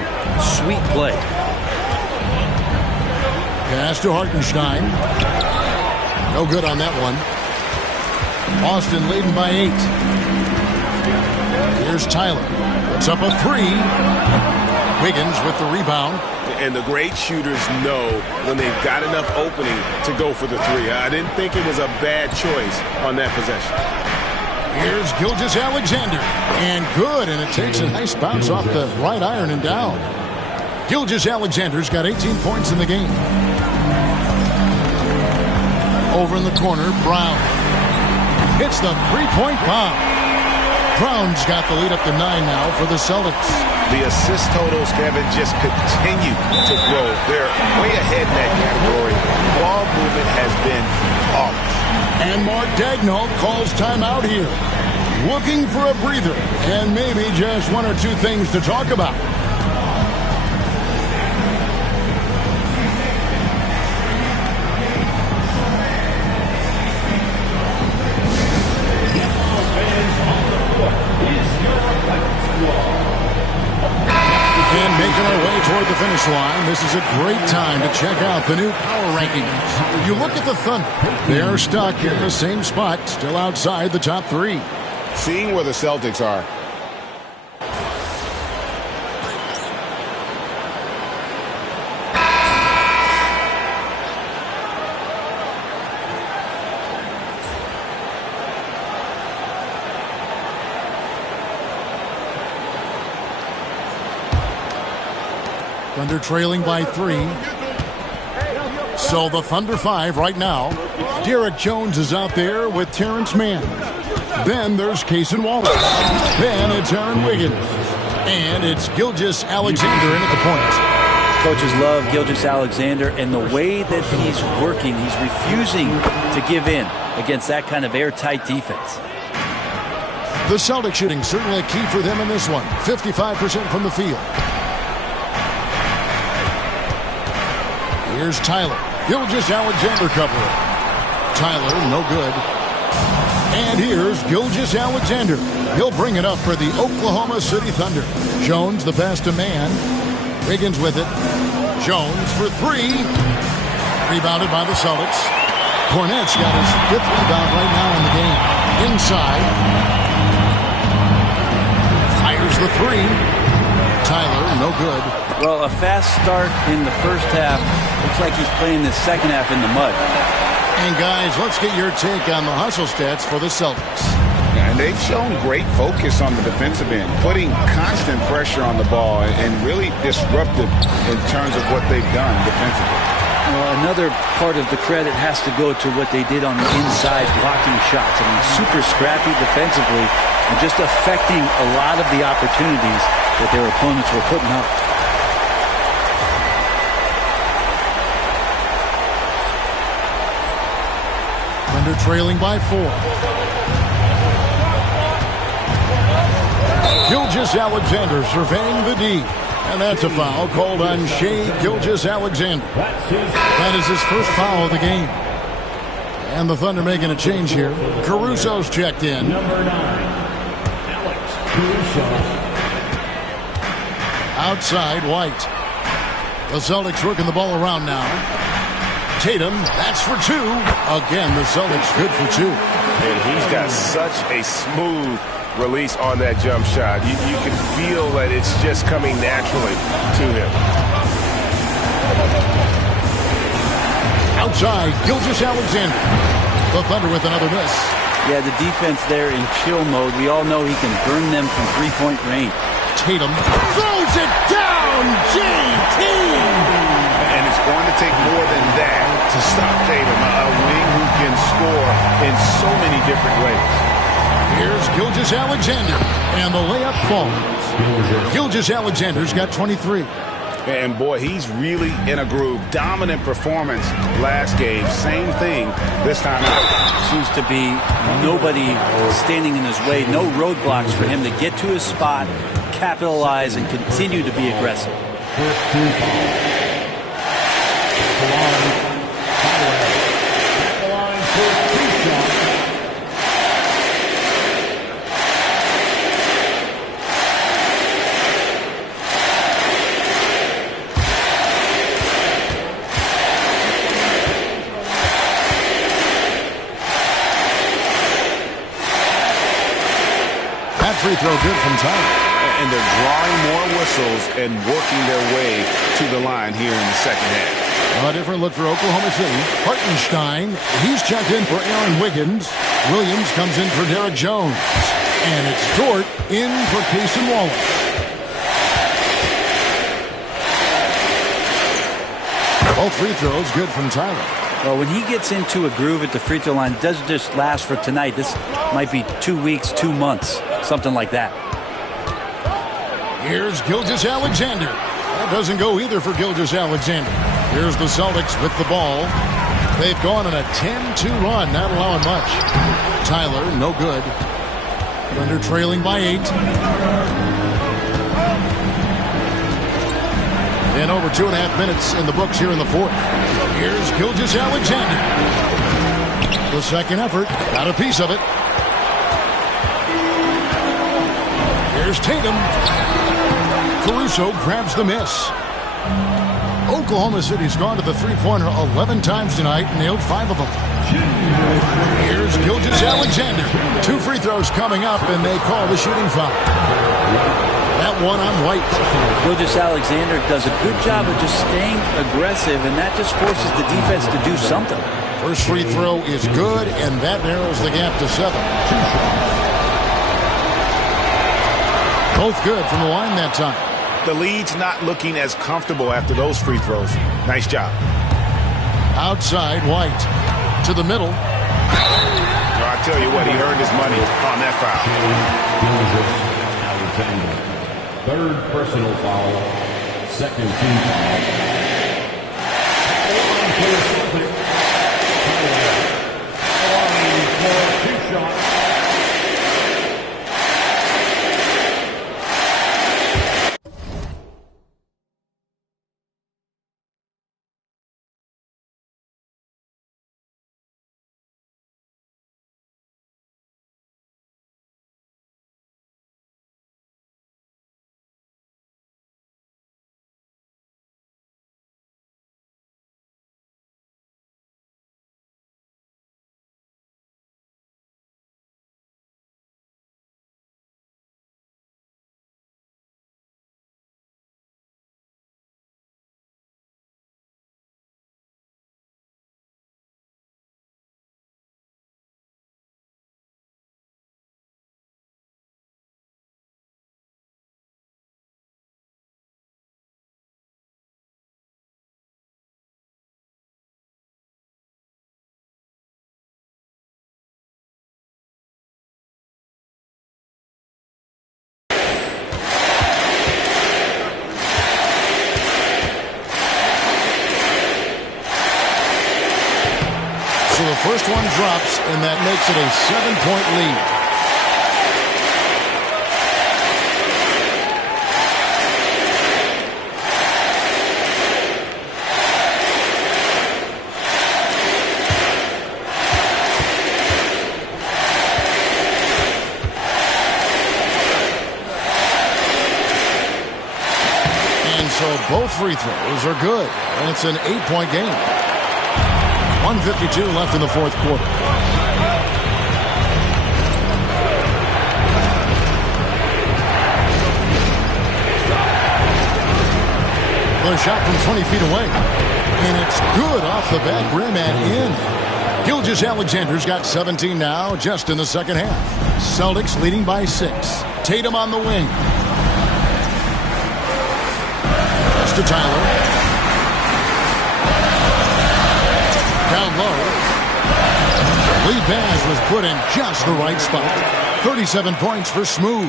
Sweet play. Pass to Hartenstein. No good on that one. Boston leading by 8. Here's Tyler. Puts up a 3. Wiggins with the rebound. And the great shooters know when they've got enough opening to go for the 3. I didn't think it was a bad choice on that possession. Here's Gilgeous-Alexander. And good, and it takes a nice bounce off the right iron and down. Gilgeous-Alexander's got 18 points in the game. Over in the corner, Brown. Hits the three-point bomb. Brown's got the lead up to 9 now for the Celtics. The assist totals, Kevin, just continue to grow. They're way ahead in that category. Ball movement has been flawless. And Mark Daigneault calls timeout here. Looking for a breather and maybe just 1 or 2 things to talk about. And making our way toward the finish line, this is a great time to check out the new power rankings. You look at the Thunder. They're stuck in the same spot, still outside the top 3. Seeing where the Celtics are. Thunder trailing by 3. So the Thunder 5 right now. Derek Jones is out there with Terrence Mann. Then there's Cason Wallace. Then it's Aaron Wiggins. And it's Gilgeous-Alexander in at the point. Coaches love Gilgeous-Alexander, and the way that he's working, he's refusing to give in against that kind of airtight defense. The Celtics shooting certainly a key for them in this one. 55% from the field. Here's Tyler. Gilgeous-Alexander covering. Tyler, no good. And here's Gilgeous-Alexander. He'll bring it up for the Oklahoma City Thunder. Jones, the pass to Mann. Wiggins with it. Jones for 3. Rebounded by the Celtics. Cornette's got his 5th rebound right now in the game. Inside. Fires the 3. Tyler, no good. Well, a fast start in the first half. Looks like he's playing the second half in the mud. And guys, let's get your take on the hustle stats for the Celtics. And they've shown great focus on the defensive end, putting constant pressure on the ball and really disruptive in terms of what they've done defensively. Well, another part of the credit has to go to what they did on the inside, blocking shots. I mean, super scrappy defensively and just affecting a lot of the opportunities that their opponents were putting up. Thunder trailing by 4. Gilgeous-Alexander surveying the D. And that's a foul called on Shai Gilgeous-Alexander. That is his first foul of the game. And the Thunder making a change here. Caruso's checked in. Number 9, Alex Caruso. Outside, White. The Celtics working the ball around now. Tatum, that's for 2. Again, the Celtics good for 2. And he's got such a smooth release on that jump shot. You can feel that it's just coming naturally to him. Outside, Gilgeous-Alexander. The Thunder with another miss. Yeah, the defense there in chill mode. We all know he can burn them from three-point range. Tatum throws it down. JT! And it's going to take more than that to stop Tatum, a wing who can score in so many different ways. Here's Gilgeous-Alexander, and the layup falls. Gilgeous-Alexander's got 23. And boy, he's really in a groove. Dominant performance last game. Same thing this time out. Seems to be nobody standing in his way. No roadblocks for him to get to his spot, capitalize, and continue to be aggressive. Free throw good from Tyler. And they're drawing more whistles and working their way to the line here in the second half. A different look for Oklahoma City. Hartenstein, he's checked in for Aaron Wiggins. Williams comes in for Derek Jones. And it's Dort in for Cason Wallace. Both free throws good from Tyler. Well, when he gets into a groove at the free throw line, it doesn't just last for tonight. This might be 2 weeks, 2 months, something like that. Here's Gilgeous-Alexander. That doesn't go either for Gilgeous-Alexander. Here's the Celtics with the ball. They've gone on a 10-2 run, not allowing much. Tyler, no good. Thunder trailing by 8. And over 2.5 minutes in the books here in the fourth. Here's Gilgeous-Alexander. The second effort, got a piece of it. Here's Tatum. Caruso grabs the miss. Oklahoma City's gone to the three-pointer 11 times tonight, nailed 5 of them. Here's Gilgeous-Alexander. 2 free throws coming up, and they call the shooting foul. That one on White. Gilgeous-Alexander does a good job of just staying aggressive, and that just forces the defense to do something. First free throw is good, and that narrows the gap to 7. Both good from the line that time. The lead's not looking as comfortable after those free throws. Nice job. Outside, White. To the middle. I tell you what, he earned his money on that Gilgeous-Alexander. Third personal foul. Second team foul. So the first one drops, and that makes it a 7-point lead. And so both free throws are good, and it's an 8-point game. 1:52 left in the fourth quarter. The shot from 20 feet away. And it's good off the back rim and in. Gilgeous-Alexander's got 17 now, just in the second half. Celtics leading by 6. Tatum on the wing. Pass to Tyler. Down low. Lead pass was put in just the right spot. 37 points for Smooth.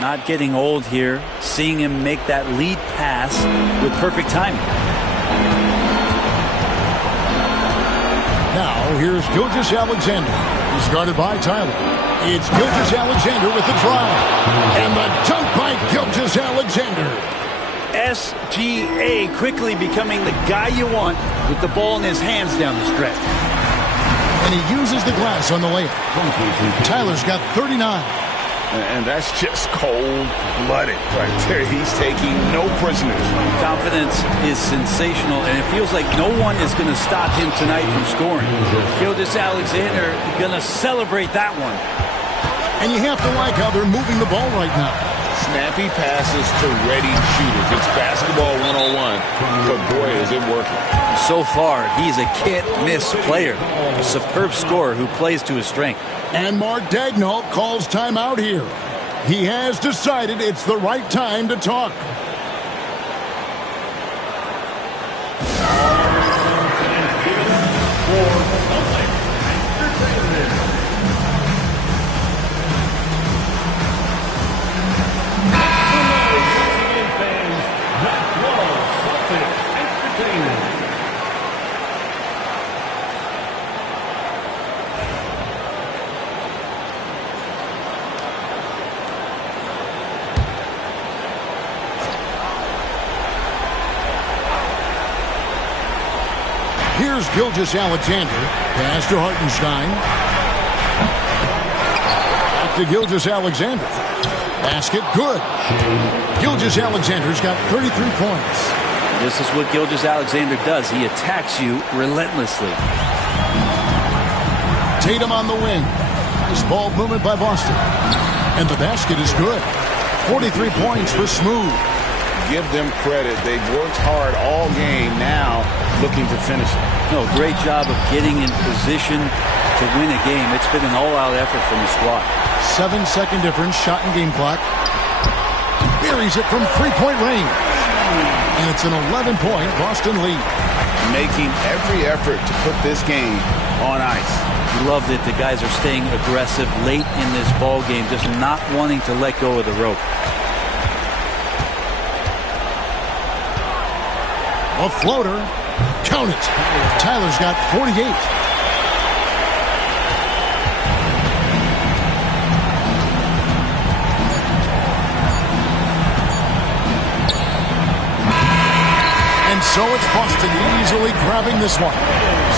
not getting old here. Seeing him make that lead pass with perfect timing. Now, here's Gilgeous-Alexander. He's guarded by Tyler. It's Gilgeous-Alexander with the drive. And the dunk by Gilgeous-Alexander. SGA quickly becoming the guy you want with the ball in his hands down the stretch. And he uses the glass on the layup. Tyler's got 39. And that's just cold-blooded right there. He's taking no prisoners. Confidence is sensational, and it feels like no one is going to stop him tonight from scoring. Gilgeous-Alexander going to celebrate that one. And you have to like how they're moving the ball right now. Snappy passes to ready shooters. It's basketball 101, but boy, is it working. So far, he's a can't-miss player. A superb scorer who plays to his strength. And Mark Daigneault calls timeout here. He has decided it's the right time to talk. Here's Gilgeous-Alexander. Pass to Hartenstein. Back to Gilgeous-Alexander. Basket good. Gilgeous-Alexander's got 33 points. This is what Gilgeous-Alexander does. He attacks you relentlessly. Tatum on the wing. Nice ball movement by Boston. And the basket is good. 43 points for Smooth. Give them credit. They've worked hard all game, now looking to finish it. No, great job of getting in position to win a game. It's been an all-out effort from the squad. 7-second difference, shot and game clock. Buries it from three-point range. And it's an 11-point Boston lead. Making every effort to put this game on ice. Love that the guys are staying aggressive late in this ball game, just not wanting to let go of the rope. A floater. Count it. Tyler's got 48. And so it's Boston easily grabbing this one.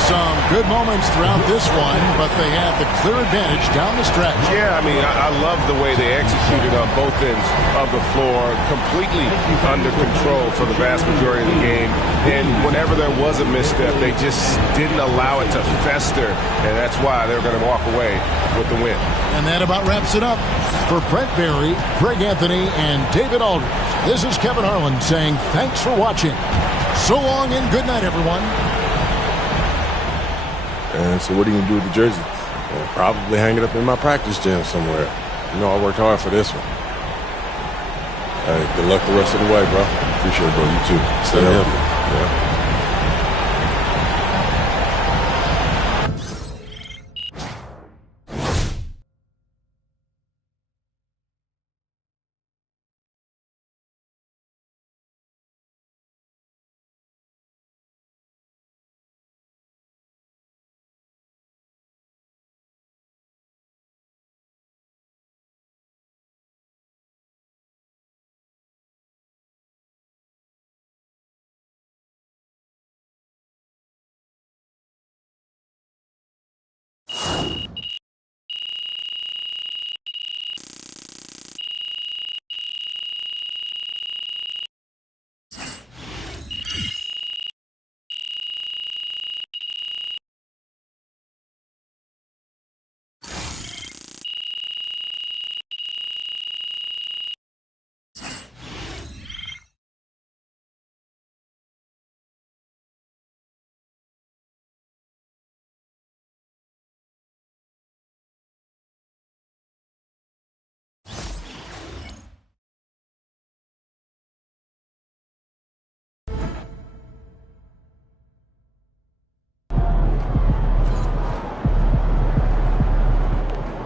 Some good moments throughout this one, but they had the clear advantage down the stretch. Yeah, I mean, I love the way they executed on both ends of the floor, completely under control for the vast majority of the game. And whenever there was a misstep, they just didn't allow it to fester, and that's why they're going to walk away with the win. And that about wraps it up. For Brent Barry, Greg Anthony, and David Aldridge, this is Kevin Harlan saying thanks for watching. So long and good night, everyone. And so what are you going to do with the jersey? Well, probably hang it up in my practice gym somewhere. You know, I worked hard for this one. Hey, good luck the rest of the way, bro. Appreciate it, bro. You too. Stay healthy. Yeah.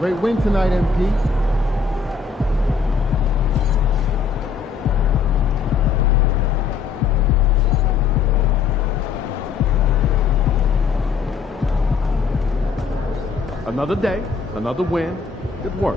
Great win tonight, MP. Another day, another win. Good work.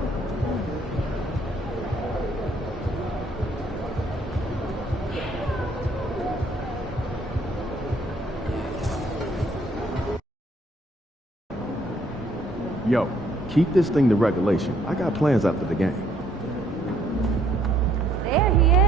Yo, keep this thing to regulation. I got plans after the game. There he is.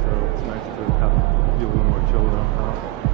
so it's nice to have be a little more chill around the house.